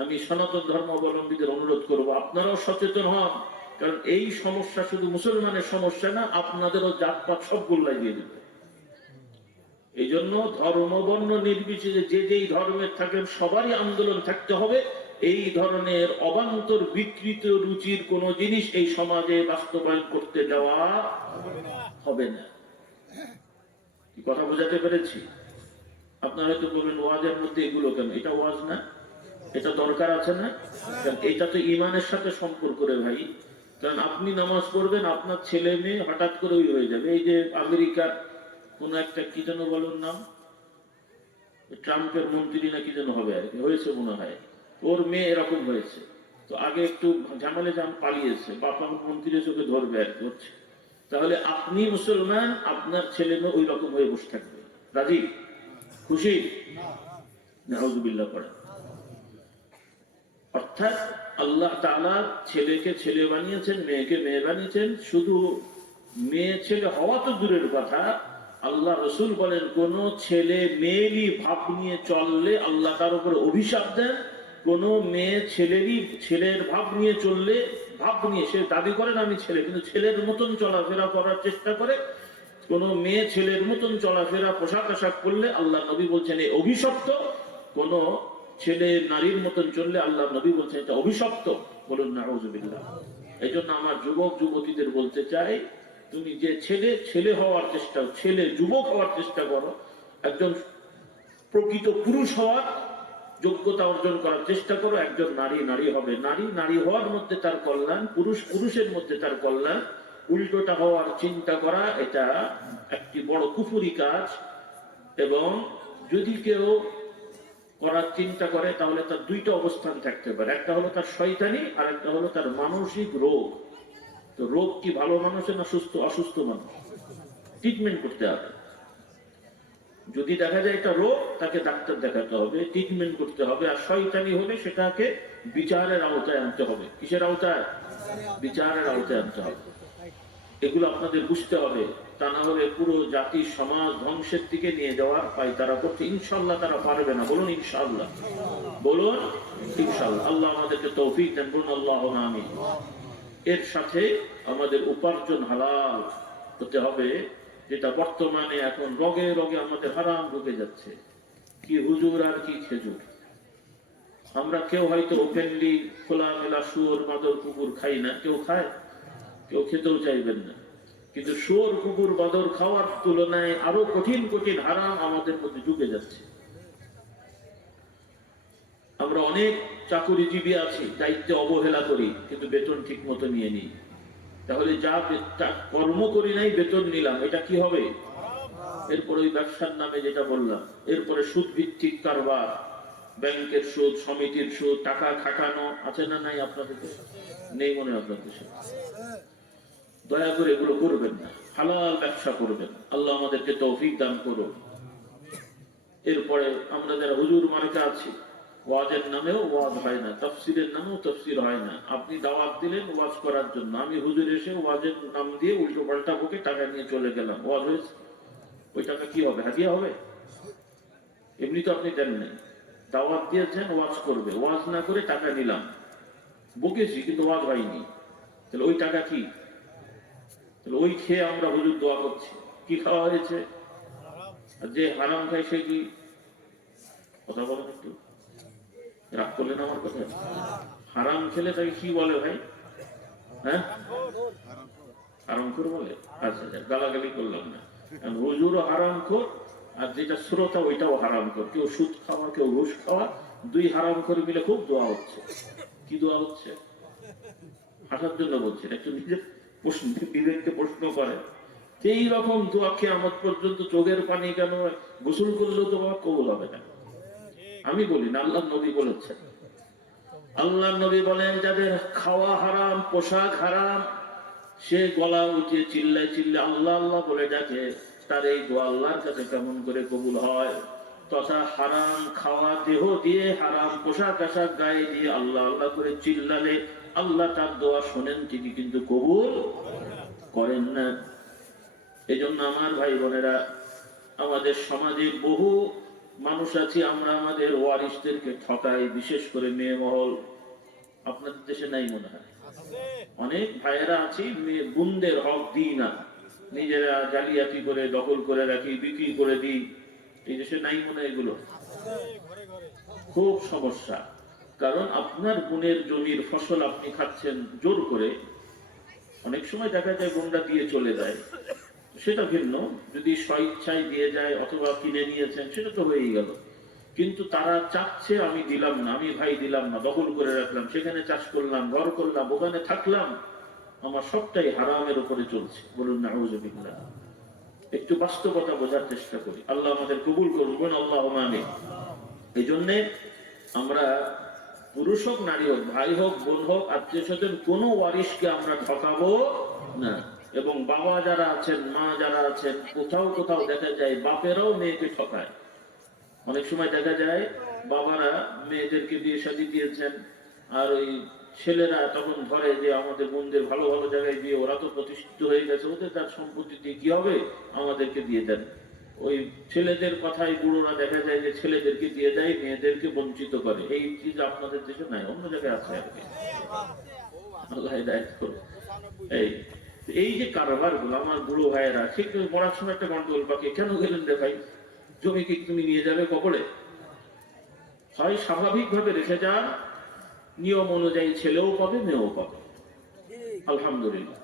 আমি সনাতন ধর্মাবলম্বীদের অনুরোধ করব, আপনারাও সচেতন হন। কারণ এই সমস্যা শুধু মুসলমানের সমস্যা না, আপনাদেরও জাতপাত সব গোল্লায় দিয়ে দেবে। এই জন্য ধর্ম বর্ণ নির্বিশেষে যে যেই ধর্মের থাকেন সবারই আন্দোলন থাকতে হবে। এই ধরনের অবান্তর বিকৃত রুচির কোন জিনিস এই সমাজে বাস্তবায়ন করতে দেওয়া হবে না। কি কথা বোঝাতে পেরেছি? আপনারা হয়তো বলবেন ওয়াজের মধ্যে এগুলো কেন? এটা ওয়াজ না, এটা দরকার আছে না? এটা তো ইমানের সাথে সম্পর্ক রে ভাই। কারণ আপনি নামাজ পড়বেন, আপনার ছেলে মেয়ে হঠাৎ করে ওই হয়ে যাবে। এই যে আমেরিকার কোন একটা কি যেন বলুন নাম, ট্রাম্পের মন্ত্রী না কি যেন হবে আর কি, হয়েছে মনে হয়, ওর মেয়ে এরকম হয়েছে। তো আগে একটু ঝামেলে পালিয়েছে, বাবা মন্ত্রী চোখে ধরবে আর কি হচ্ছে। তাহলে আপনি মুসলমান, আপনার ছেলে মেয়ে ওই রকম হয়ে বসে থাকবে। রাজি? খুশি? নাউজুবিল্লাহ পড়ে। অর্থাৎ আল্লাহ তাআলা ছেলেকে ছেলে বানিয়েছেন, মেয়েকে মেয়ে বানিয়েছেন। শুধু মেয়ে ছেলে হওয়া তো দূরের কথা, আল্লাহ রসুল বলেন কোন ছেলে মেয়েরই ভাব নিয়ে চললে আল্লাহ তার উপরে অভিশাপ দেন। কোন মেয়ে ছেলের ভাব নিয়ে চললে, ভাব ভাব নিয়ে, সে দাবি করে না আমি ছেলে, কিন্তু ছেলের মতন চলাফেরা করার চেষ্টা করে। কোন মেয়ে ছেলের মতন চলাফেরা পোশাক আশাক করলে আল্লাহ নবী বলছেন এই অভিশপ্ত। কোন ছেলে নারীর মতন চললে আল্লাহ নবী বলছেন এটা অভিশপ্ত। বলুন নাউযুবিল্লাহ। এই জন্য আমার যুবক যুবতীদের বলতে চাই, তুমি যে ছেলে ছেলে হওয়ার চেষ্টা, ছেলে যুবক হওয়ার চেষ্টা করো, একজন প্রকৃত পুরুষ হওয়ার যোগ্যতা অর্জন করার চেষ্টা করো। একজন নারী নারী হবে, নারী নারী হওয়ার মধ্যে তার কল্যাণ, পুরুষ পুরুষের মধ্যে তার কল্যাণ। উল্টোটা হওয়ার চিন্তা করা এটা একটি বড় কুফরি কাজ। এবং যদি কেউ করার চিন্তা করে তাহলে তার দুইটা অবস্থান থাকতে পারে, একটা হলো তার শয়তানি, আর একটা হলো তার মানসিক রোগ। তো রোগ কি ভালো মানুষের না সুস্থ অসুস্থ মানুষ? ট্রিটমেন্ট করতে হবে। যদি দেখা যায় এটা রোগ, তাকে ডাক্তার দেখাতে হবে, ট্রিটমেন্ট করতে হবে। আর শয়তানি হলে সেটাকে বিচারের আওতায় আনতে হবে। কিসের আওতায়? বিচারের আওতায় আনতে হবে। এগুলো আপনাদের বুঝতে হবে, তা না হলে পুরো জাতি সমাজ ধ্বংসের দিকে নিয়ে যাওয়ার পায় তারা করতে ইনশাল্লাহ তারা পারবে না। বলুন ইনশাআল্লাহ, বলুন ইনশাআল্লাহ। আল্লাহ আমাদেরকে তৌফিক দেন, বলুন আল্লাহুম্মা আমিন। এর সাথে আমাদের উপার্জন হালাল হতে হবে, যেটা বর্তমানে এখন রগে রগে আমাদের হারাম ঢুকে যাচ্ছে। কি হুজুর আর কি খেজুর। আমরা কেউ হয়তো ওপেনলি খোলামেলা শুয়োর বাদর কুকুর খাই না, কেউ খায়, কেউ খেতেও চাইবেন না। কিন্তু শুয়োর কুকুর বাদর খাওয়ার তুলনায় আরো কঠিন কঠিন হারাম আমাদের মধ্যে ঢুকে যাচ্ছে। আমরা অনেক চাকুরিজীবী আছি, দায়িত্বে অবহেলা করি, কিন্তু বেতন ঠিক মতো নিয়ে নিই। তাহলে যা কর্ম করি নাই বেতন নিলাম, এটা কি হবে? এরপরে ওই ব্যবসার নামে যেটা বললাম, এরপরে সুদ ভিত্তিক কারবার, ব্যাংকের সুদ, সমিতির সুদ, টাকা খাটানো আছে না নাই আপনাদের দেশে? নেই মনে হয় আপনাদের দেশে। দয়া করে এগুলো করবেন না, হালাল ব্যবসা করবেন। আল্লাহ আমাদেরকে তৌফিক দান করুন। এরপরে আমরা যারা হুজুর মার্কা আছি, ওয়াজের নামেও ওয়াজ হয় না, তাফসিরের নামেও তাফসির হয় না। আপনি দাওয়াত দিলেন ওয়াজ করার জন্য, আমি হুজুর এসে ওয়াজের নাম দিয়ে উল্টো পাল্টা বকে টাকা নিয়ে চলে গেলাম, ওয়াজ হয়েছে? ওই টাকা কি হবে? হাদিয়া হবে? এমনি তো আপনি দেন নাই, দাওয়াত দিয়েছেন ওয়াজ করবে, ওয়াজ না করে টাকা নিলাম, বকেছি কিন্তু ওয়াজ হয়নি, তাহলে ওই টাকা কি? তাহলে ওই খেয়ে আমরা হুজুর দোয়া করছি, কি খাওয়া হয়েছে? আর যে হারাম খায় সে কি? কথা বলেন একটু, রাগ করলেন আমার কথা? হারাম খেলে তাকে কি বলে ভাই? হ্যাঁ, হারামখোর বলে। আচ্ছা আচ্ছা, গালাগালি করলাম না। হুজুরও হারামখোর, আর যেটা শ্রোতা ওইটাও হারামখোর। কেউ সুদ খাওয়া, কেউ ঘুষ খাওয়া, দুই হারামখোর মিলে খুব দোয়া হচ্ছে। কি দোয়া হচ্ছে? হাসার জন্য বলছেন, একটু নিজের প্রশ্ন, বিবেককে প্রশ্ন করে। এই রকম দোয়া কিয়ামত পর্যন্ত চোখের পানি কেন, গোসল করলেও তো কবুল হবে না। আমি বলি না, আল্লাহ নবী বলেছেন। আল্লাহ নবী বলেন যাদের খাওয়া হারাম, পোশাক হারাম, সে গলা উঠিয়ে চিল্লায় চিল্লায় আল্লাহ আল্লাহ বলে ডাকে, তার এই দোয়া আল্লাহর কাছে কেমন করে কবুল হয়? তথা হারাম খাওয়া দেহ দিয়ে, হারাম পোশাক আশাক গায়ে দিয়ে আল্লাহ আল্লাহ করে চিল্লালে আল্লাহ তার দোয়া শোনেন ঠিকই, কিন্তু কবুল করেন না। এই জন্য আমার ভাই বোনেরা, আমাদের সমাজে বহু মানুষ আছে, আমরা আমাদের ওয়ারিসদেরকে ঠকাই, বিশেষ করে মেয়ে মহল। আপনাদের দেশে নাই মনে হয়? অনেক ভাইয়েরা আছি, মেয়ে বোনদের হক দিই না, নিজেরা জালিয়াতি করে দখল করে রাখি, বিক্রি করে দিই। এই দেশে নাই মনে হয় এগুলো? খুব সমস্যা। কারণ আপনার বোনের জমির ফসল আপনি খাচ্ছেন জোর করে। অনেক সময় দেখা যায় বোনরা দিয়ে চলে যায়, সেটা ভিন্ন। যদি স্বইচ্ছায় দিয়ে যায় অথবা কিনে নিয়েছেন, সেটা তো হয়েই গেল। কিন্তু তারা চাচ্ছে আমি দিলাম না, আমি ভাই দিলাম না, দখল করে রাখলাম, সেখানে চাষ করলাম, ঘর করলাম, ওখানে থাকলাম, আমার সবটাই হারামের উপরে চলছে। বলুন নাউযুবিল্লাহ। একটু বাস্তবতা বোঝার চেষ্টা করি। আল্লাহ আমাদের কবুল করবেন, আল্লাহুম্মা আমিন। এই জন্যে আমরা পুরুষ হোক, নারী হোক, ভাই হোক, বোন হোক, আত্মীয় স্বজন, কোনো ওয়ারিশকে আমরা ঠকাবো না। এবং বাবা যারা আছেন, মা যারা আছেন, কোথাও কোথাও দেখা যায় বাপেরাও মেয়েকে ঠকায়। অনেক সময় দেখা যায় বাবারা মেয়েদেরকে বিয়ে শাদী দিয়েছেন, আর ওই ছেলেরা তখন ধরে যে আমাদের বোনদের ভালো ভালো জায়গায় দিয়ে, ওরা তো প্রতিষ্ঠিত হয়ে গেছে, ওদের তার সম্পত্তি দিয়ে কি হবে, আমাদেরকে দিয়ে দেন। ওই ছেলেদের কথাই বুড়োরা দেখা যায় যে ছেলেদেরকে দিয়ে দেয়, মেয়েদেরকে বঞ্চিত করে। এই চিজ আপনাদের দেশে নাই, অন্য জায়গায় আছে আর কি। আল্লাহ হিদায়াত করুন। এই এই যে কারবার গুলো আমার বুড়ো ভাইয়েরা ঠিক মরার সময় একটা গন্ডগোল পাকে, কেন গেলেন রে ভাই, জমি কি তুমি নিয়ে যাবে কবরে? হয় স্বাভাবিক ভাবে রেখে যান, নিয়ম অনুযায়ী ছেলেও পাবে মেয়েও পাবে, আলহামদুলিল্লাহ।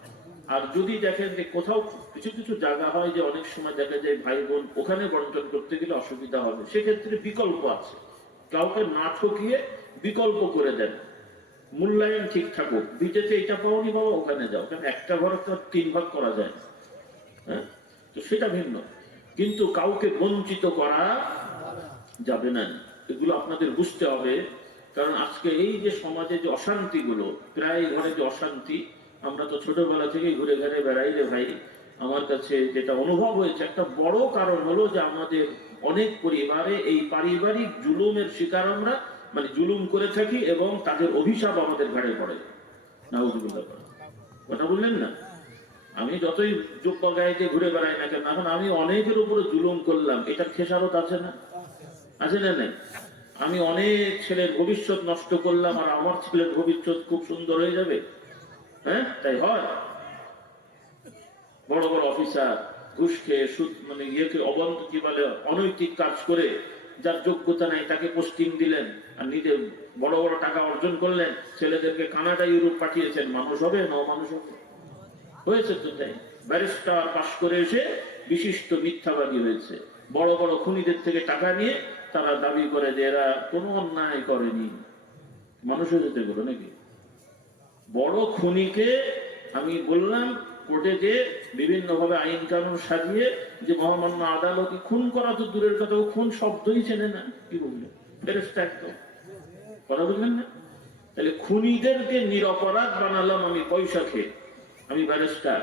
আর যদি দেখেন যে কোথাও কিছু কিছু জায়গা হয় যে অনেক সময় দেখা যায় ভাই বোন ওখানে বন্টন করতে গেলে অসুবিধা হবে, সেক্ষেত্রে বিকল্প আছে, কাউকে না ঠকিয়ে বিকল্প করে দেন, মূল্যায়ন ঠিক থাকুক, বিজেতে এটা পাওনি বাবা ওখানে যাও, কারণ একটা ঘর তো 3 ভাগ করা যায় না, হ্যাঁ, তো সেটা ভিন্ন। কিন্তু কাউকে বঞ্চিত করা যাবে না, এগুলো আপনাদের বুঝতে হবে। কারণ আজকে এই যে সমাজে যে অশান্তি গুলো, প্রায় ঘরে যে অশান্তি, আমরা তো ছোটবেলা থেকেই ঘুরে ঘুরে বেড়াই রে ভাই, আমার কাছে যেটা অনুভব হয়েছে একটা বড় কারণ হলো যে আমাদের অনেক পরিবারে এই পারিবারিক জুলুমের শিকার আমরা, মানে জুলুম করে থাকি এবং তাদের অভিশাপ আমাদের ঘাড়ে পড়ে। নাউজুবিল্লাহ, কথা বললেন না? আমি যতই যোগ্য গায়ে দিয়ে ঘুরে বেড়াই না কেন, এখন আমি অনেকের উপরে জুলুম করলাম, এটার খেসারত আছে না? আছে না? নেই? আমি অনেক ছেলের ভবিষ্যৎ নষ্ট করলাম, আর আমার ছেলের ভবিষ্যৎ খুব সুন্দর হয়ে যাবে? হ্যাঁ, তাই হয়? বড় বড় অফিসার ঘুষ খেয়ে সুদ মানে ইয়েকে অবন্ত কি বলে অনৈতিক কাজ করে, যার যোগ্যতা নেই তাকে পোস্টিং দিলেন, আর নিজে বড় বড় টাকা অর্জন করলেন, ছেলেদেরকে কানাডা ইউরোপ পাঠিয়েছেন, মানুষ হবে না অমানুষ হবে? হয়েছে তো তাই। ব্যারিস্টার পাশ করে এসে বিশিষ্ট মিথ্যাবাদী হয়েছে, বড় বড় খুনিদের থেকে টাকা নিয়ে তারা দাবি করে যে এরা কোনো অন্যায় করেনি। মানুষ হয়েছে এগুলো নাকি? বড় খুনিকে আমি বললাম কোর্টে যে বিভিন্ন ভাবে আইন কানুন সাজিয়ে যে মহামান্য আদালতে খুন করা তো দূরের কথা, ও খুন শব্দই চেনে না, কি বললেন? ফেরেশতা একদম, কথা বললেন না? তাহলে খুনিদেরকে নিরপরাধ বানালাম আমি পয়সা খেয়ে, আমি ব্যারিস্টার,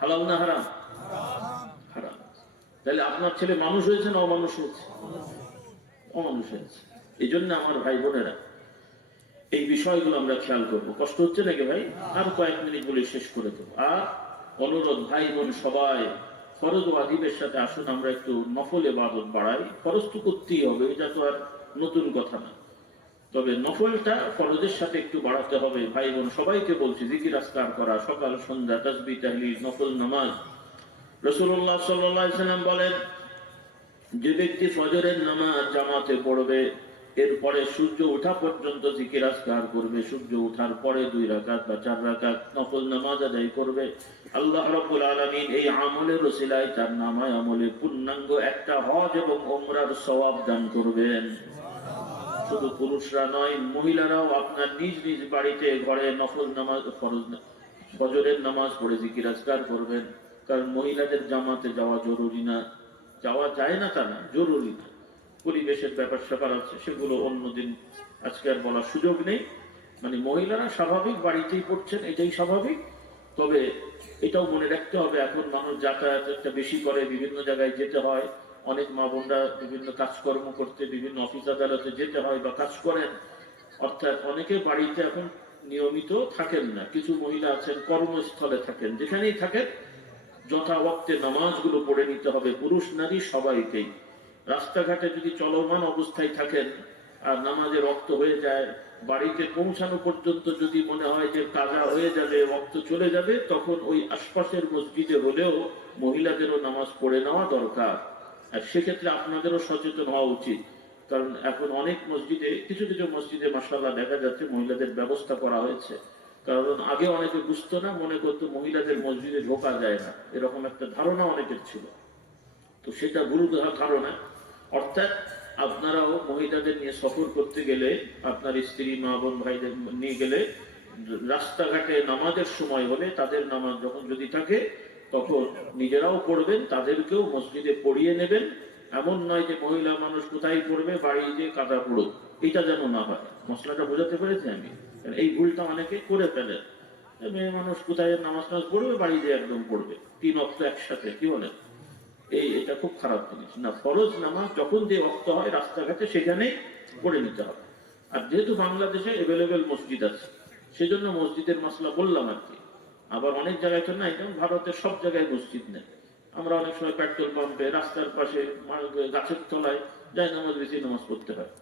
হালাল না হারাম? হারাম। তাহলে আপনার ছেলে মানুষ হয়েছে না অমানুষ হয়েছে? অমানুষ হয়েছে। এই জন্য আমার ভাই বোনেরা এই বিষয়গুলো আমরা খেয়াল করবো। কষ্ট হচ্ছে নাকি ভাই? আর কয়েক মিনিট বলে শেষ করে দেবো। আর অনুরোধ, ভাই বোন সবাই ফরজ ওয়াজিবের সাথে আসুন আমরা একটু নফল ইবাদত বাড়াই। ফরজ তো করতেই হবে, এটা তো আর নতুন কথা না, তবে নফলটা ফরজের সাথে একটু বাড়াতে হবে। ভাই বোন সবাইকে বলছি, জিকির আজকার করা, সকাল সন্ধ্যা তাসবিহ তাহলিল, নফল নামাজ। রাসূলুল্লাহ সাল্লাল্লাহু আলাইহি ওয়াসাল্লাম বলেন, যে ব্যক্তি ফজরের নামাজ জামাতে পড়বে, এরপরে সূর্য ওঠা পর্যন্ত জিকির আজকার করবে, সূর্য ওঠার পরে 2 রাকাত বা 4 রাকাত নফল নামাজ আদায় করবে, আল্লাহ রাব্বুল আলামিন এই আমলের ওসিলায় তার নামায় আমলে পূর্ণাঙ্গ একটা হজ এবং উমরার সওয়াব দান করবেন। শুধু পুরুষরা নয়, মহিলারাও আপনার নিজ নিজ বাড়িতে ঘরে নফল নামাজ, ফজরের নামাজ পড়ে জিকির আজকার করবেন। কারণ মহিলাদের জামাতে যাওয়া জরুরি না, যাওয়া যায় না তা না, জরুরি না, পরিবেশের ব্যাপার স্যাপার আছে, সেগুলো অন্যদিন, আজকে আর বলার সুযোগ নেই। মানে মহিলারা স্বাভাবিক বাড়িতেই পড়ছেন, এটাই স্বাভাবিক। তবে এটাও মনে রাখতে হবে, এখন মানুষ যাতায়াত একটা বেশি করে, বিভিন্ন জায়গায় যেতে হয়, অনেক মা বোনরা বিভিন্ন কাজকর্ম করতে বিভিন্ন অফিস আদালতে যেতে হয় বা কাজ করেন, অর্থাৎ অনেকে বাড়িতে এখন নিয়মিত থাকেন না। কিছু মহিলা আছেন কর্মস্থলে থাকেন, যেখানেই থাকেন যথা ওয়াক্তে নামাজগুলো পড়ে নিতে হবে, পুরুষ নারী সবাইকেই। রাস্তাঘাটে যদি চলমান অবস্থায় থাকেন আর নামাজের রক্ত হয়ে যায়, বাড়িতে পৌঁছানো পর্যন্ত যদি মনে হয় যে কাজা হয়ে যাবে, রক্ত চলে যাবে, তখন ওই আশপাশের মসজিদে হলেও মহিলাদেরও নামাজ পড়ে নেওয়া দরকার। আর সেক্ষেত্রে আপনাদেরও সচেতন হওয়া উচিত। কারণ এখন অনেক মসজিদে, কিছু কিছু মসজিদে মাশাআল্লাহ দেখা যাচ্ছে মহিলাদের ব্যবস্থা করা হয়েছে। কারণ আগে অনেকে বুঝতো না, মনে করতো মহিলাদের মসজিদে ঢোকা যায় না, এরকম একটা ধারণা অনেকের ছিল। তো সেটা ভুল ধারণা। অর্থাৎ আপনারাও মহিলাদের নিয়ে সফর করতে গেলে, আপনার স্ত্রী মা বোন ভাইদের নিয়ে গেলে, রাস্তাঘাটে নামাজের সময় হলে তাদের নামাজ যখন যদি থাকে তখন নিজেরাও পড়বেন, তাদেরকেও মসজিদে পড়িয়ে নেবেন। এমন নয় যে মহিলা মানুষ কোথায় পড়বে, বাড়ি যে কাদা পড়ো, এটা যেন না হয়। মশলাটা বোঝাতে পেরেছি আমি? এই ভুলটা অনেকে করে ফেলে, মেয়ে মানুষ কোথায় নামাজ নামাজ পড়বে, বাড়ি যে একদম পড়বে 3 ওয়াক্ত একসাথে, কি বলেন? এটা খুব খারাপ জিনিস না। ফরজ নামাজ যখন যে ওয়াক্ত হয় রাস্তাঘাটে সেখানেই পড়ে নিতে হবে। আর যেহেতু বাংলাদেশে এভেলেবেল মসজিদ আছে, সেজন্য মসজিদের মাসলা বললাম আর কি। আবার অনেক জায়গায় তো নাই, যেমন ভারতের সব জায়গায় মসজিদ নেই। আমরা অনেক সময় পেট্রোল পাম্পে, রাস্তার পাশে, গাছের তলায় যাই নামাজ বেশি নামাজ পড়তে হয়।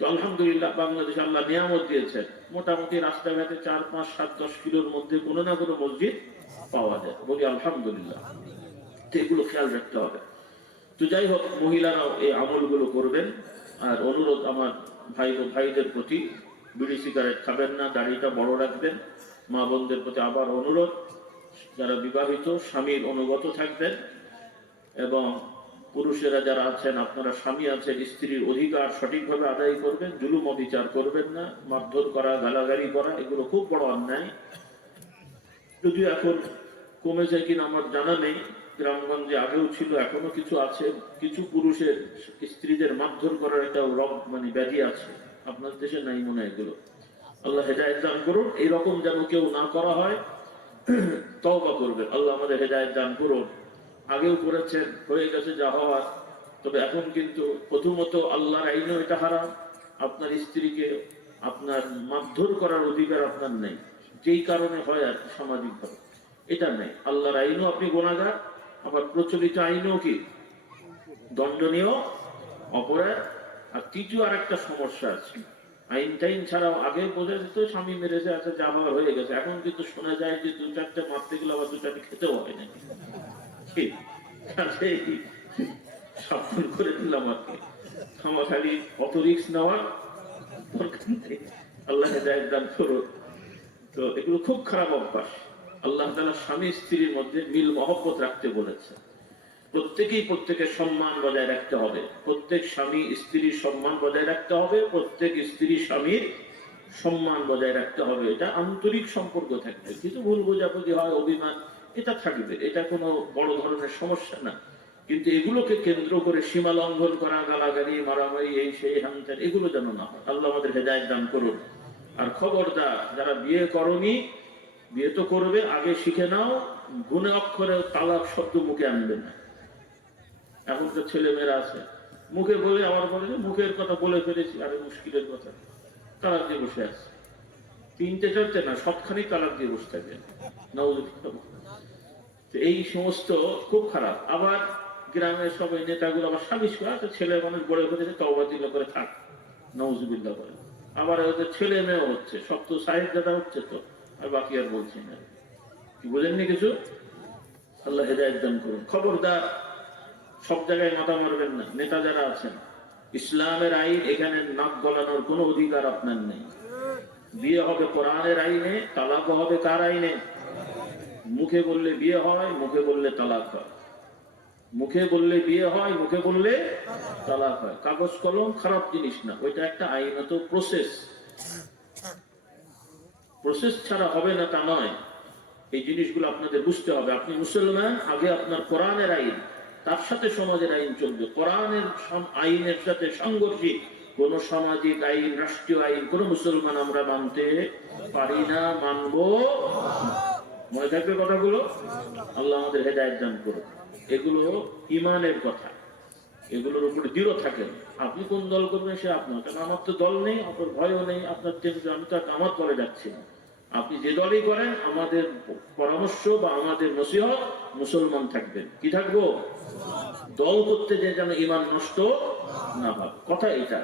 তো আলহামদুলিল্লাহ বাংলাদেশে আল্লাহ নিয়ামত দিয়েছেন, মোটামুটি রাস্তাঘাটে 4, 5, 7, 10 কিলোর মধ্যে কোনো না কোনো মসজিদ পাওয়া যায়, বলি আলহামদুলিল্লাহ। তো এগুলো খেয়াল রাখতে হবে। তো যাই হোক, মহিলারাও এই আমলগুলো করবেন। আর অনুরোধ আমার ভাইদের প্রতি, বিড়ি সিগারেট খাবেন না, দাড়িটা বড় রাখবেন। মা বোনদের প্রতি আবার অনুরোধ, যারা বিবাহিত স্বামীর অনুগত থাকবেন, এবং পুরুষেরা যারা আছেন, আপনারা স্বামী আছেন, স্ত্রীর অধিকার সঠিকভাবে আদায় করবেন, জুলুম অবিচার করবেন না। মারধর করা, গালাগালি করা এগুলো খুব বড় অন্যায়। যদিও এখন কমেছে কিনা আমার জানা নেই, গ্রামগঞ্জে আগেও ছিল, এখনো কিছু আছে। কিছু পুরুষের স্ত্রীদের মারধর করার একটা ব্যাধি আছে, আপনার দেশে নাই মনে হয় এগুলো। আল্লাহ হেদায়েত দান করুন, এইরকম যেন কেউ না করা হয়। তওবা করবেন, আল্লাহ আমাদের হেদায়েত দান করুন। আগেও করেছেন, হয়ে গেছে যা হওয়ার। তবে এখন কিন্তু প্রথমত আল্লাহর আইনেও এটা হারাম। আপনার স্ত্রীকে আপনার মারধর করার অধিকার আপনার নেই, যেই কারণে হয় আর সামাজিক ভাবে, এটা নেই। আল্লাহর আইনও আপনি গুনাহগার, আবার প্রচলিত আইনও কি দণ্ডনীয় অপরাধ। আর তৃতীয় আর একটা সমস্যা আছে, আইন টাইন ছাড়াও আগে বোঝা যেত স্বামী মেরেছে, আছে যা হওয়ার হয়ে গেছে। এখন কিন্তু শোনা যায় যে 2-4টে মারতে গেলে আবার 2-4টে খেতেও হয় না। সাবধান করে দিলাম আর কি, খালি অত রিস্ক নেওয়ার দরকার নেই। আল্লাহ হেদায়েত দান করুন। তো এগুলো খুব খারাপ অভ্যাস। আল্লাহ তাআলা স্বামী স্ত্রীর মধ্যে মিল মহব্বত রাখতে বলেছে। প্রত্যেকেই প্রত্যেকের সম্মান বজায় রাখতে হবে, প্রত্যেক স্বামী স্ত্রীর সম্মান বজায় রাখতে হবে, প্রত্যেক স্ত্রী স্বামীর সম্মান বজায় রাখতে হবে। এটা আন্তরিক সম্পর্ক থাকবে। কিছু ভুল বোঝাবুঝি হয়, অভিমান, এটা থাকবে, এটা কোনো বড় ধরনের সমস্যা না। কিন্তু এগুলোকে কেন্দ্র করে সীমা লঙ্ঘন করা, গালাগালি, মারামারি, এই সেই হামচার, এগুলো যেন না হয়। আল্লাহ আমাদের হেদায়েত দান করুন। আর খবরদার, যারা বিয়ে করনি, বিয়ে তো করবে, আগে শিখে নাও, গুণে অক্ষরে তালাক শব্দ মুখে আনবে না। এখন তো ছেলে মেয়েরা আছে, মুখে বলে আবার বলে যে মুখের কথা বলে ফেলেছি, আরে মুশকিলের কথা, তালাক দিয়ে বসে আছে। 3-4টে না, সবখানেই তালাক দিয়ে বসে থাকে। এই সমস্ত খুব খারাপ। আবার গ্রামের সবাই নেতাগুলো আবার সালিশ করে, ছেলে মানুষ গড়ে ফেলেছে, তওবা দিল করে থাক, নাউজুবিল্লাহ করে। আবার হয়তো ছেলে মেয়েও হচ্ছে, সব তো সাহেব দাদা হচ্ছে, তো আর বাকি আর বলছি না। কি বলেননি কিছু? আল্লাহ হেদায়েত দান করুন। খবরদার, সব জায়গায় মাথা মারবেন না। নেতা যারা আছেন, ইসলামের আইন, এখানে নাক গলানোর কোনো অধিকার আপনার নেই। বিয়ে হবে কোরআনের আইনে, তালাক হবে কার আইনে? মুখে বললে বিয়ে হয়, মুখে বললে তালাক হয়। মুখে বললে বিয়ে হয়, মুখে বললে তালাক হয়। কাগজ কলম খারাপ জিনিস না, ওইটা একটা আইনত প্রসেস। প্রসেস ছাড়া হবে না তা নয়। এই জিনিসগুলো আপনাদের বুঝতে হবে। আপনি মুসলমান, আগে আপনার কোরআনের আইন, তার সাথে সমাজের আইন চলবে। কোরআনের আইনের সাথে সাংঘর্ষিক কোন সামাজিক আইন, রাষ্ট্রীয় আইন কোন মুসলমান আমরা মানতে পারি না, মানবো। মনে থাকবে কথাগুলো। আল্লাহ আমাদের হেদায়েত দান করুন। এগুলো ইমানের কথা, এগুলোর উপরে দৃঢ় থাকেন। আপনি কোন দল করবেন সে আপনার, কারণ আমার তো দল নেই, আপনার ভয়ও নেই, আপনার আমি তো আমার দলে যাচ্ছি না। আপনি যে দলই করেন, আমাদের পরামর্শ বা আমাদের নসিহত, মুসলমান থাকবেন। কি থাকবো? দল করতে যে যেন ইমান নষ্ট না হয়, কথা এটা।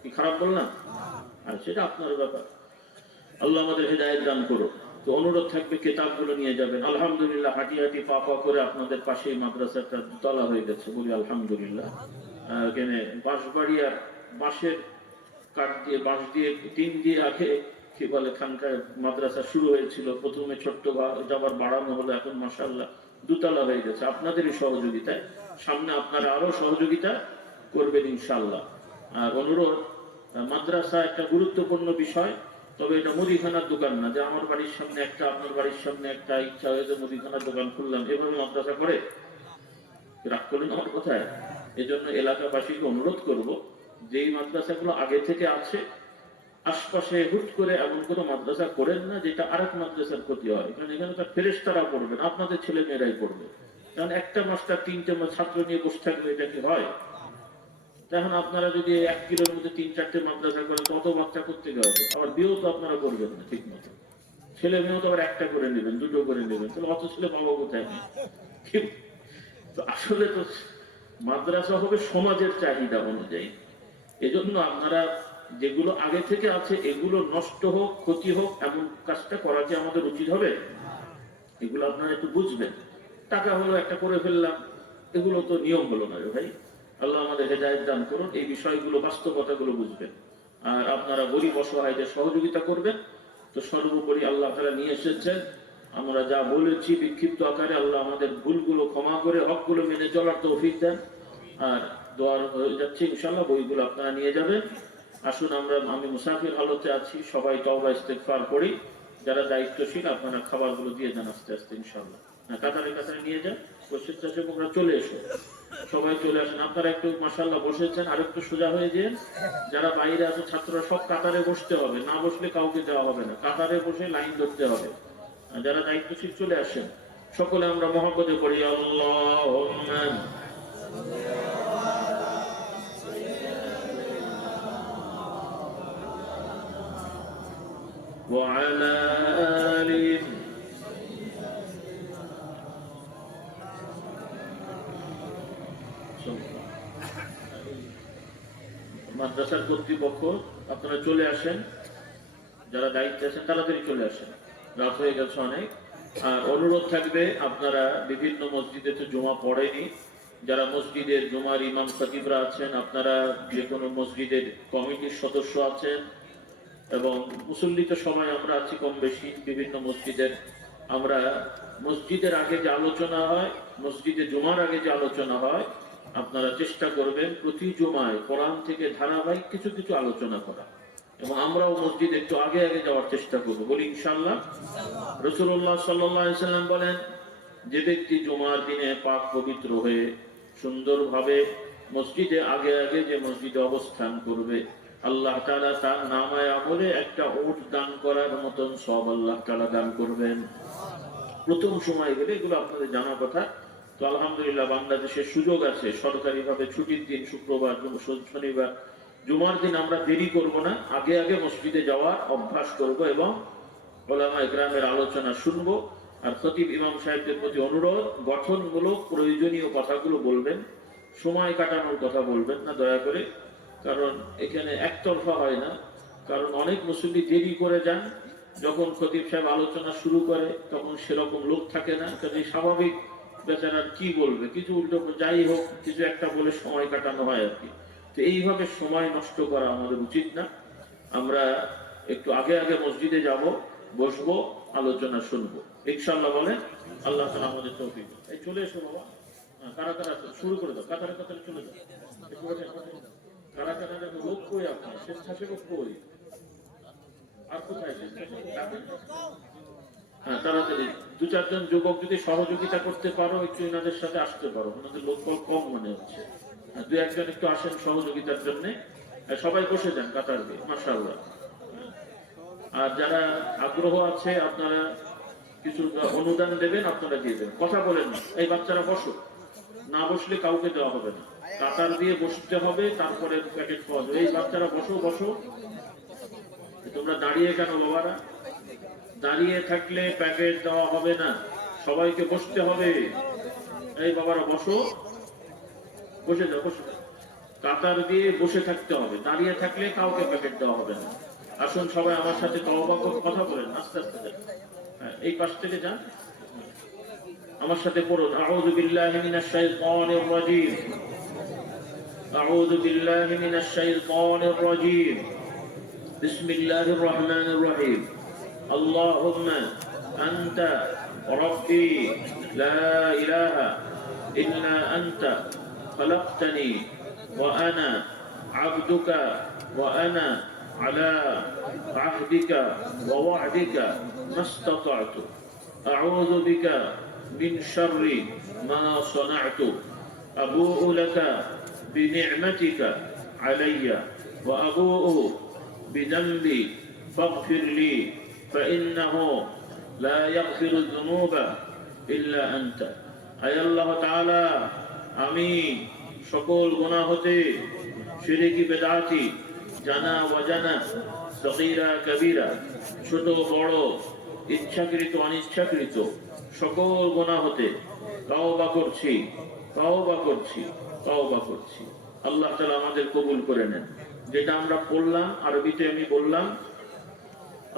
কি খারাপ বললাম? আর সেটা আপনার ব্যাপার। আল্লাহ আমাদের হেদায়েত দান করুন। তো অনুরোধ থাকবে, কিতাবগুলো নিয়ে যাবেন। আলহামদুলিল্লাহ, হাঁটি হাঁটি পা পা করে আপনাদের পাশেই মাদ্রাসাটা তলা হয়ে গেছে, বলি আলহামদুলিল্লাহ। এখানে বাঁশবাড়ি আর বাঁশের কাঠ দিয়ে, বাঁশ দিয়ে, টিন দিয়ে আগে কি বলে খানকার মাদ্রাসা শুরু হয়েছিল। প্রথমে ছোট্ট, আবার বাড়ানো হলো, এখন মাশাআল্লাহ দুতলা হয়ে গেছে আপনাদেরই সহযোগিতায়। সামনে আপনারা আরো সহযোগিতা করবেন ইনশাআল্লাহ। আর অনুরোধ, মাদ্রাসা একটা গুরুত্বপূর্ণ বিষয়, তবে এটা মুদিখানার দোকান না যে আমার বাড়ির সামনে একটা, আপনার বাড়ির সামনে একটা, ইচ্ছা হয়েছে মুদিখানার দোকান খুললাম, এভাবে মাদ্রাসা করে রাগ করলেন আমার কথায়। এজন্য এলাকাবাসীকে অনুরোধ করব, যেই মাদ্রাসাগুলো আগে থেকে আছে, আশপাশে হুট করে এমন কোনো মাদ্রাসা করেন না যেটা আরেক মাদ্রাসার ক্ষতি হয়। কারণ এখানে তার ফেরেশতারা পড়বেন, আপনাদের ছেলে মেয়েরাই পড়বে। কারণ একটা মাস্টার 3টে ছাত্র নিয়ে বসে থাকবে, এটা কি হয়? এখন আপনারা যদি 1 কিলোর মধ্যে 3-4টে মাদ্রাসা করেন, তত বাচ্চা করতে হবে। আবার বিয়েও তো আপনারা করবেন না ঠিক মতো, ছেলে মেয়েও তো আবার একটা করে নেবেন, 2টো করে নেবেন, তাহলে অত ছেলে পাবো কোথায়? তো আসলে তো মাদ্রাসা হবে সমাজের চাহিদা অনুযায়ী। এজন্য আপনারা যেগুলো আগে থেকে আছে এগুলো নষ্ট হোক, ক্ষতি হোক, এমন কাজটা করা কি আমাদের উচিত হবে? এগুলো আপনারা একটু বুঝবেন। টাকা হলো একটা করে ফেললাম, এগুলো তো নিয়ম হলো না রে ভাই। আল্লাহ আমাদের হেদায়েত দান করুন, এই বিষয়গুলো বাস্তবতাগুলো বুঝবেন। আর আপনারা গরিব অসহায়দের সহযোগিতা করবেন। তো সর্বোপরি আল্লাহ তাআলা নিয়ে এসেছেন, আমরা যা বলেছি বিক্ষিপ্ত আকারে, আল্লাহ আমাদের ভুলগুলো ক্ষমা করে হকগুলো মেনে চলার তৌফিক দেন। আর দোয়ার হয়ে যাচ্ছে ইনশাআল্লাহ, বইগুলো আপনারা নিয়ে যাবেন। আসুন আমি মুসাফির হালতে আছি, সবাই তওবা ইস্তেগফার করি। যারা দায়িত্বশীল আপনারা খাবারগুলো দিয়ে যান আস্তে আস্তে ইনশাআল্লাহ। কাতারে কাতারে নিয়ে যান, স্বেচ্ছাসেবকরা চলে এসো, সবাই চলে আসেন। আপনারা একটু মাশাআল্লাহ বসেছেন, আর একটু সোজা হয়ে যান। যারা বাইরে আছে ছাত্ররা সব কাতারে বসতে হবে, না বসলে কাউকে দেওয়া হবে না, কাতারে বসে লাইন ধরতে হবে। যারা দায়িত্বশীল চলে আসেন, সকলে আমরা মহব্বতে পড়ি আল্লাহুম্মা وعلى آل মাদ্রাসার কর্তৃপক্ষ আপনারা চলে আসেন, যারা দায়িত্বে আছেন তাড়াতাড়ি চলে আসেন, রাত হয়ে গেছে অনেক। আর অনুরোধ থাকবে, আপনারা বিভিন্ন মসজিদে তো জমা পড়েনি, যারা মসজিদের জুমার ইমাম খতিবরা আছেন, আপনারা যে কোনো মসজিদের কমিটির সদস্য আছেন এবং মুসল্লি তো সবাই আমরা আছি কম বেশি বিভিন্ন মসজিদের, আমরা মসজিদের আগে যে আলোচনা হয়, মসজিদে জুমার আগে যে আলোচনা হয়, আপনারা চেষ্টা করবেন প্রতি জুমায় কোরআন থেকে ধারাবাহিক কিছু কিছু আলোচনা করা, এবং আমরাও মসজিদে একটু আগে আগে যাওয়ার চেষ্টা করবো, বলি ইনশাআল্লাহ। রাসূলুল্লাহ সাল্লাল্লাহু আলাইহি সাল্লাম বলেন, যে ব্যক্তি জুমার দিনে পাক পবিত্র হয়ে সুন্দরভাবে মসজিদে আগে আগে যে মসজিদে অবস্থান করবে, আল্লাহ তাআলা তার নামায়ে আমলে একটা উট দান করার মতন সব আল্লাহ তাআলা দান করবেন। প্রথম সময় গেলে এগুলো আপনাদের জানা কথা। তো আলহামদুলিল্লাহ বাংলাদেশের সুযোগ আছে, সরকারিভাবে ছুটির দিন শুক্রবার, শনিবার, জুমার দিন আমরা দেরি করব না, আগে আগে মসজিদে যাওয়ার অভ্যাস করব এবং উলামা ইকরামের আলোচনা শুনবো। আর খতিব ইমাম সাহেবদের প্রতি অনুরোধ, গঠনমূলক প্রয়োজনীয় কথাগুলো বলবেন, সময় কাটানোর কথা বলবেন না দয়া করে, কারণ এখানে একতরফা হয় না। কারণ অনেক মুসল্লি দেরি করে যান, যখন খতিব সাহেব আলোচনা শুরু করে তখন সেরকম লোক থাকে না, কাজে স্বাভাবিক বেচারার কি বলবে, কিছু উল্টো যাই হোক কিছু একটা বলে সময় কাটানো হয় আর কি। তো এইভাবে সময় নষ্ট করা আমাদের উচিত না। আমরা একটু আগে আগে মসজিদে যাব, বসবো, আলোচনা শুনবো ইনশাআল্লাহ। বলেন আল্লাহ তাআলা আমাদের তৌফিক। এই চলে এসো বাবা, কারা কারা শুরু করে দাও, কাতারে কাতারে চলে যাও। কারা কারা লোক কই, আপনার স্বেচ্ছাসেবক কই, আর কোথায় তাড়াতাড়ি দু চারজন যুবক যদি সহযোগিতা করতে পারো, একটু এনাদের সাথে আসতে পারো, ওনাদের লোক কম মনে হচ্ছে। দু একজন একটু আসেন সহযোগিতার জন্য, সবাই বসে যান কাতার দিয়ে মাশাআল্লাহ। আর যারা আগ্রহ আছে আপনারা কিছু অনুদান দেবেন, আপনারা দিয়ে দেবেন, কথা বলেন না। এই বাচ্চারা বসো, না বসলে কাউকে দেওয়া হবে না, কাতার দিয়ে বসতে হবে, তারপরে প্যাকেট পাওয়া যাবে। এই বাচ্চারা বসো বসো, তোমরা দাঁড়িয়ে কেন বাবারা? দাঁড়িয়ে থাকলে প্যাকেট দেওয়া হবে না, সবাইকে বসতে হবে। এই বাবারা বসো, বসে যাও, বসে যাও, কাতার দিয়ে বসে থাকতে হবে, দাঁড়িয়ে থাকলে কাউকে প্যাকেট দেওয়া হবে না। আসুন সবাই আমার সাথে তওবা করে কথা বলেন, আস্তে আস্তে যান। এই পাশ থেকে যান, আমার সাথে পড়ুন, আউযু বিল্লাহি মিনাশ শাইতানির রাজীম, আউযু বিল্লাহি মিনাশ শাইতানির রাজীম, বিসমিল্লাহির রহমানির রহিম। আল্লাহুম্মা আনতা রাব্বি লা ইলাহা ইল্লা আনতা খালাকতানি ওয়া আনা আবদুকা ওয়া আনা আলা আহদিকা ওয়া ওয়া'দিকা মাস্তাতা'তু আউযু বিকা মিন শাররি মা সানা'তু আবু'ু লাকা বিনি'মাতিকা আলাইয়া ওয়া আবু'ু বিযামবি ফাগফির লি ফাইন্নাহু লা ইয়াগফিরুয যুনুবা ইল্লা আনতা। আয় আল্লাহ তাআলা, আমি সকল গুনাহ হতে, শিরকি বিদআতি, জানা ওয়াজানা, সগীরা কবীরা, ছোট বড়, ইচ্ছাকৃত অনিচ্ছাকৃত সকল গুনাহ হতে তওবা করছি, তওবা করছি, তওবা করছি। আল্লাহ তাআলা আমাদের কবুল করে নেন। যেটা আমরা পড়লাম আরবিতে আমি বললাম,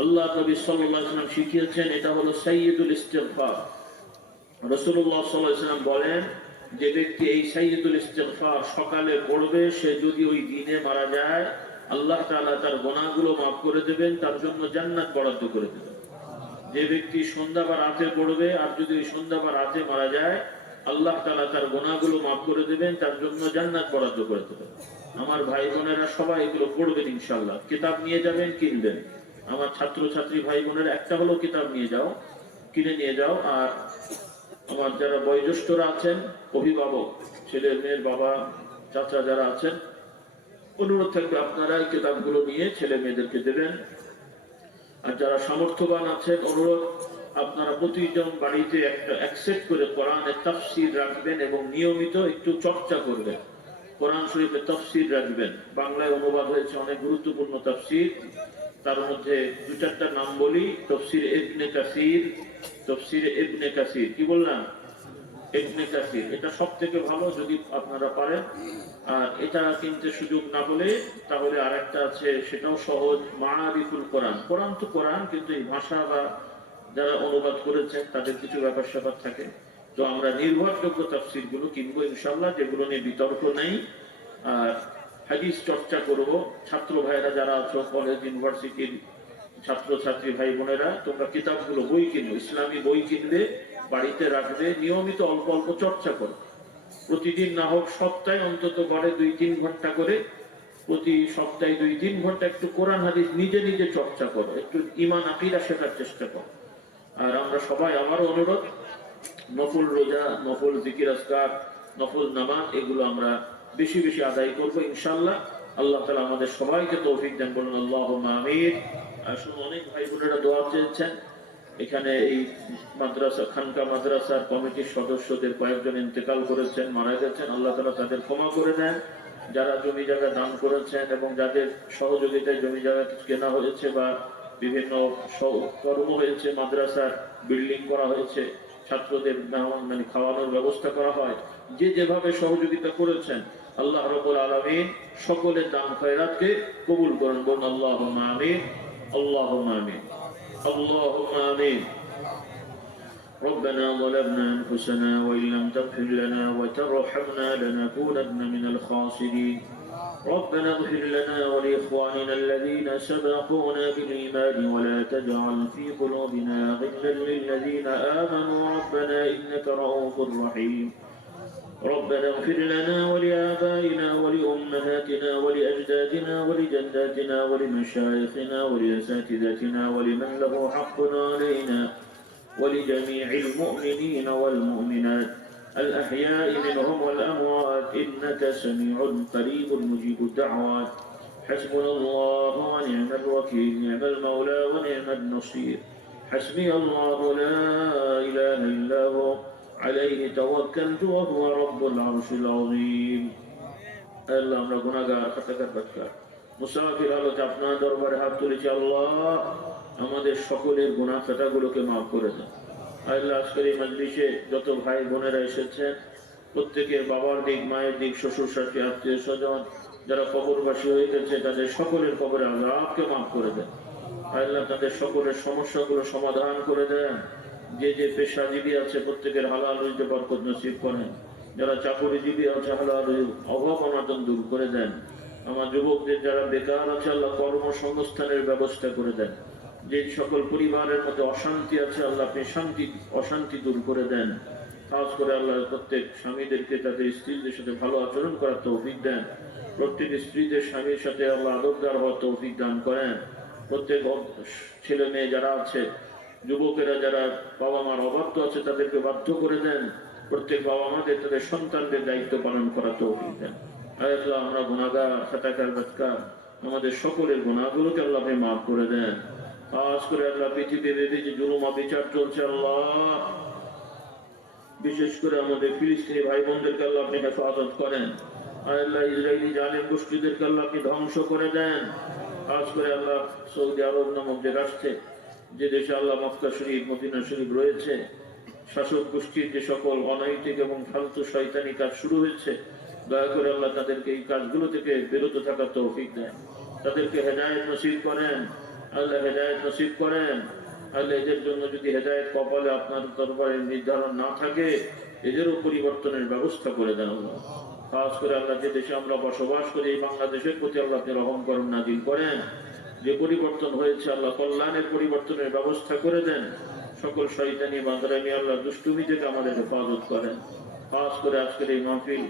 আল্লাহ নবী সাল্লাল্লাহু আলাইহি ওয়াসাল্লাম শিখিয়েছেন, এটা হলো সাইয়্যিদুল ইস্তিগফার। রাসূলুল্লাহ সাল্লাল্লাহু আলাইহি ওয়াসাল্লাম বলেন, যে ব্যক্তি এই সাইয়্যিদুল ইস্তিগফার সকালে পড়বে, সে যদি ওই দিনে মারা যায়, আল্লাহ তাআলা তার গুনাহগুলো মাফ করে দেবেন, তার জন্য জান্নাত বরাদ্দ করে দেবেন। যে ব্যক্তি সন্ধ্যা বা রাতে পড়বে, আর যদি ওই সন্ধ্যা বা রাতে মারা যায়, আল্লাহ তাআলা তার গুনাহগুলো মাফ করে দেবেন, তার জন্য জান্নাত বরাদ্দ করে দেবেন। আমার ভাই বোনেরা সবাই এগুলো পড়বেন ইনশাআল্লাহ। কিতাব নিয়ে যাবেন, কিনবেন। আমার ছাত্র ছাত্রী ভাই বোনেরা একটা হলো কিতাব নিয়ে যাও, কিনে নিয়ে যাও। আর আমার যারা বয়োজ্যেষ্ঠরা আছেন, অভিভাবক, ছেলে মেয়ের বাবা, চাচা যারা আছেন, অনুরোধ থাকবে আপনারা এই কিতাবগুলো নিয়ে ছেলে মেয়েদেরকে দেবেন। আর যারা সামর্থ্যবান আছেন, অনুরোধ আপনারা প্রতিজন বাড়িতে একটা অ্যাকসেপ্ট করে কোরআনের তাফসীর রাখবেন এবং নিয়মিত একটু চর্চা করবেন। কোরআন শরীফের তাফসীর রাখবেন। বাংলায় অনুবাদ হয়েছে অনেক গুরুত্বপূর্ণ তাফসীর, তার মধ্যে দু চারটা নাম বলি। তাফসীর ইবনে কাসির, তাফসীর ইবনে কাসির, কি বললাম? ইবনে কাসির, এটা সবথেকে ভালো যদি আপনারা পারেন। আর এটা কিনতে সুযোগ না হলে তাহলে আরেকটা আছে, সেটাও সহজ, মাআরিফুল কোরআন। কোরআন তো কোরআন, কিন্তু এই ভাষা বা যারা অনুবাদ করেছেন তাদের কিছু ব্যাপার স্যাপার থাকে। তো আমরা নির্ভরযোগ্য তাফসীর গুলো কিনবো ইনশাআল্লাহ, যেগুলো নিয়ে বিতর্ক নেই। আর হাদিস চর্চা করব। ছাত্র ভাইরা যারা আছো, কলেজ ইউনিভার্সিটির ছাত্র ছাত্রী ভাই বোনেরা, তোমরা কিতাবগুলো, বই কিনবো, ইসলামী বই কিনবে, বাড়িতে রাখবে, নিয়মিত অল্প অল্প চর্চা করো। প্রতিদিন না হোক, সপ্তাহে অন্তত গড়ে 2-3 ঘন্টা করে, প্রতি সপ্তাহে 2-3 ঘন্টা একটু কোরআন হাদিস নিজে নিজে চর্চা করো, একটু ঈমান আকীদা শেখার চেষ্টা করো। আর আমরা সবাই, আমারও অনুরোধ, নফল রোজা, নফল জিকির আজকার, নফল নামাজ, এগুলো আমরা বেশি বেশি আদায় করবো ইনশাআল্লাহ। আল্লাহ তাআলা আমাদের সবাইকে তৌফিক দেন, বলুন আল্লাহুম্মা আমিন। আসলে অনেক ভাই বোনেরা দোয়া চেয়েছেন। এখানে এই মাদ্রাসা, খানকা মাদ্রাসার কমিটির সদস্যদের কয়েকজন ইন্তেকাল করেছেন, মারা গেছেন। আল্লাহ তাআলা তাদের ক্ষমা করে দেন। যারা জমি জায়গা দান করেছেন এবং যাদের সহযোগিতায় জমি জায়গা কেনা হয়েছে বা বিভিন্ন কর্ম হয়েছে, মাদ্রাসার বিল্ডিং করা হয়েছে, ছাত্রদের মানে খাওয়ানোর ব্যবস্থা করা হয়, যে যেভাবে সহযোগিতা করেছেন, আল্লাহ রাব্বুল আলামিন সকলের দান খয়রাতকে কবুল করুন, বলুন আল্লাহুম্মা আমিন, আল্লাহুম্মা আমিন, اللهم آمين. ربنا ظلمنا أنفسنا وإن لم تغفر لنا وترحمنا لنكونن من الخاسرين. ربنا اغفر لنا ولإخواننا الذين سبقونا بالإيمان ولا تجعل في قلوبنا غلا للذين آمنوا ربنا إنك رؤوف رحيم. ربنا اغفر لنا ولآبائنا ولأمهاتنا ولأجدادنا ولجداتنا ولمشايخنا ولأساتذتنا ولمن له حق علينا ولجميع المؤمنين والمؤمنات الأحياء منهم والأموات إنك سميع قريب مجيب الدعوات. حسبنا الله ونعم الوكيل، نعم المولى ونعم النصير. حسبي الله لا إله إلا هو عليه توكلت وهو رب العرش العظيم. আল্লাহ, আমরা গুনাহগার, খাতাকার, বাটকার, মুসাফির হালতে আপনার দরবারে হাত তুলেছি। আল্লাহ, আমাদের সকলের গুনাহ খাতাগুলোকে মাফ করে দেন। আল্লাহ, আজকের এই মজলিসে যত ভাই বোনেরা এসেছেন, প্রত্যেকের বাবার দিক, মায়ের দিক, শ্বশুর শাশুড়ি, আত্মীয় স্বজন যারা কবরবাসী হয়ে গেছে, তাদের সকলের কবরে আযাবকে মাফ করে দেন। আল্লাহ, তাদের সকলের সমস্যাগুলো সমাধান করে দেন। যে যে পেশাজীবী আছে, প্রত্যেকের হালাল রুজিতে বরকত নসিব করেন। যারা চাকরিজীবী আছে, হালাল অভাব অনাটন দূর করে দেন। আমার যুবকদের যারা বেকার আছে, আল্লাহ কর্মসংস্থানের ব্যবস্থা করে দেন। যে সকল পরিবারের মধ্যে অশান্তি আছে, আল্লাহ আপনি অশান্তি দূর করে দেন। খাস করে আল্লাহ প্রত্যেক স্বামীদেরকে তাদের স্ত্রীদের সাথে ভালো আচরণ করার তৌফিক দেন। প্রত্যেক স্ত্রীদের স্বামীর সাথে আল্লাহ আদবদার হওয়ার তৌফিক দান করেন। প্রত্যেক ছেলে মেয়ে যারা আছে, যুবকেরা যারা বাবা মার অবাধ্য আছে, তাদেরকে বাধ্য করে দেন। প্রত্যেক বাবা মাদের তাদের সন্তানদের দায়িত্ব পালন করার তৌফিক দেন। আল্লাহ, আমরা গুনাহগার, খাতাকার, বাটকার, আমাদের সকলের গুনাহগুলোকে আল্লাহ আপনি মাফ করে দেন। খাস করে আল্লাহ, পৃথিবীতে যে জুলুম বিচার চলছে, আল্লাহ বিশেষ করে আমাদের ফিলিস্তিনি ভাই বোনদেরকে আল্লাহ আপনি হেফাজত করেন। আল্লাহ, ইসরায়েলি জালেম গোষ্ঠীদেরকে আল্লাহ আপনি ধ্বংস করে দেন। খাস করে আল্লাহ, সৌদি আরব নামক যে রাষ্ট্রে, যে দেশে আল্লাহ মক্কা শরীফ, মদিনা শরীফ রয়েছে, শাসক গোষ্ঠীর যে সকল অনৈতিক এবং ফালতু শয়তানি কাজ শুরু হয়েছে, দয়া করে আল্লাহ তাদেরকে এই কাজগুলো থেকে বিরত থাকার তৌফিক দেন, তাদেরকে হেদায়েত নসিব করেন। আল্লাহ হেদায়েত নসিব করেন। আল্লাহ এদের জন্য যদি হেদায়েত কপালে আপনার দরবারে নির্ধারণ না থাকে, এদেরও পরিবর্তনের ব্যবস্থা করে দেন আল্লাহ। খাস করে আল্লাহ যে দেশে আমরা বসবাস করি, এই বাংলাদেশের প্রতি আল্লাহ আপনি রহম করুন, নাজিল করেন। যে পরিবর্তন হয়েছে আল্লাহ কল্যাণের পরিবর্তনের ব্যবস্থা করে দেন। সকল শয়তানি বাঁদরামি আল্লাহ দুষ্টুমি থেকে আমাদের হেফাজত করেন। খাস করে আজকের এই মাহফিল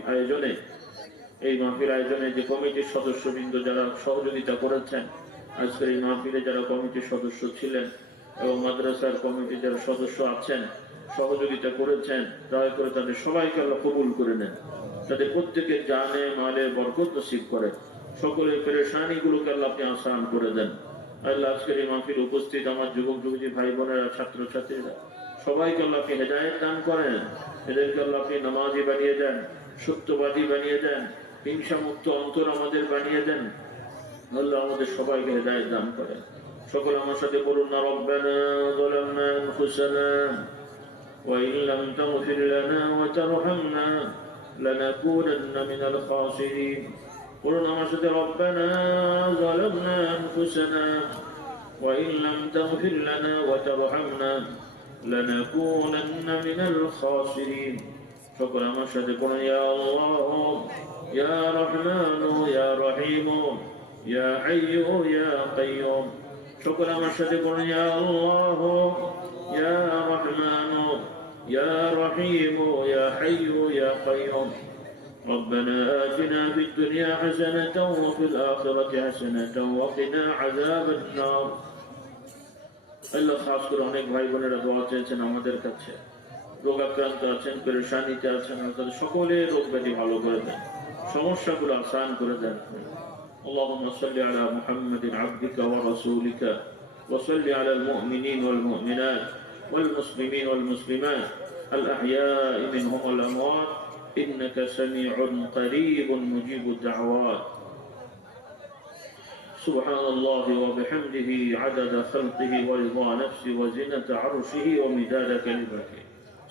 আয়োজনে যে কমিটির সদস্যবৃন্দ যারা সহযোগিতা করেছেন, আজকের এই মাহফিলে যারা কমিটির সদস্য ছিলেন এবং মাদ্রাসার কমিটির যারা সদস্য আছেন, সহযোগিতা করেছেন, দয়া করে তাদের সবাইকে আল্লাহ কবুল করে নেন। তাদের প্রত্যেকের জানে মালে বরকত নসিব করে, সকলের পেরেশানি গুলোকে আল্লাহ আপনি আসান করে দেন। আল্লাহ আজকের এই মাহফিল উপস্থিত আমার যুবক যুবতী ভাই বোনেরা, ছাত্র ছাত্রীরা, সবাইকে আল্লাহ আপনি হেদায়েত দান করেন। এদেরকে আল্লাহ আপনি নামাজি বানিয়ে দেন, সত্যবাদী বানিয়ে দেন, হিংসা মুক্ত অন্তর আমাদের বানিয়ে দেন। আল্লাহ আমাদের সবাইকে হেদায়েত দান করেন। সকল আমার সাথে বলুন না, রব্বানা যালামনা আনফুসানা ওয়া ইন লাম তাগফির লানা ওয়া তারহামনা লানাকুনান্না মিনাল খাসিরিন। বলুন আমার সাথে, রব্বানা যালামনা আনফুসানা ওয়া ইন লাম তাগফির লানা ওয়া তারহামনা লানাকুনান্না মিনাল খাসিরিন। সকল আমার সাথে বলুন, ইয়া আল্লাহ ইয়া রহমান ইয়া রহিম ইয়া হাইয়্যু ইয়া কাইয়্যুম। সকল আমার সাথে বলুন, ইয়া আল্লাহ ইয়া রহমান ইয়া রহিম ইয়া হাইয়্যু ইয়া কাইয়্যুম। ربنا آتنا في الدنيا حسنة وفي الآخرة حسنة وقنا عذاب النار। আল্লাহ খাস করে অনেক ভাই বোনেরা দোয়া চেয়েছেন আমাদের কাছে, রোগাক্রান্ত আছেন, পেরেশানিতে আছেন, তাদের সকলের রোগ ব্যাধি ভালো করে দেন, সমস্যাগুলো আসান করে দেন। اللهم صل على محمد عبدك ورسولك وصل على المؤمنين والمؤمنات والمسلمين والمسلمات الأحياء منهم والأموات إنك سميع قريب مجيب الدعوات. سبحان الله وبحمده عدد خلقه ورضا نفسه وزنة عرشه ومداد كلمته.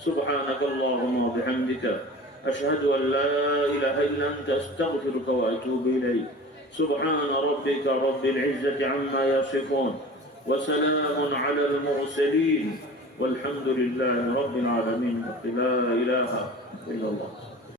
سبحانك اللهم وبحمدك أشهد أن لا إله إلا أنت أستغفرك وأتوب إليك. سبحان ربك رب العزة عما يصفون وسلام على المرسلين والحمد لله رب العالمين. لا إله إلا الله.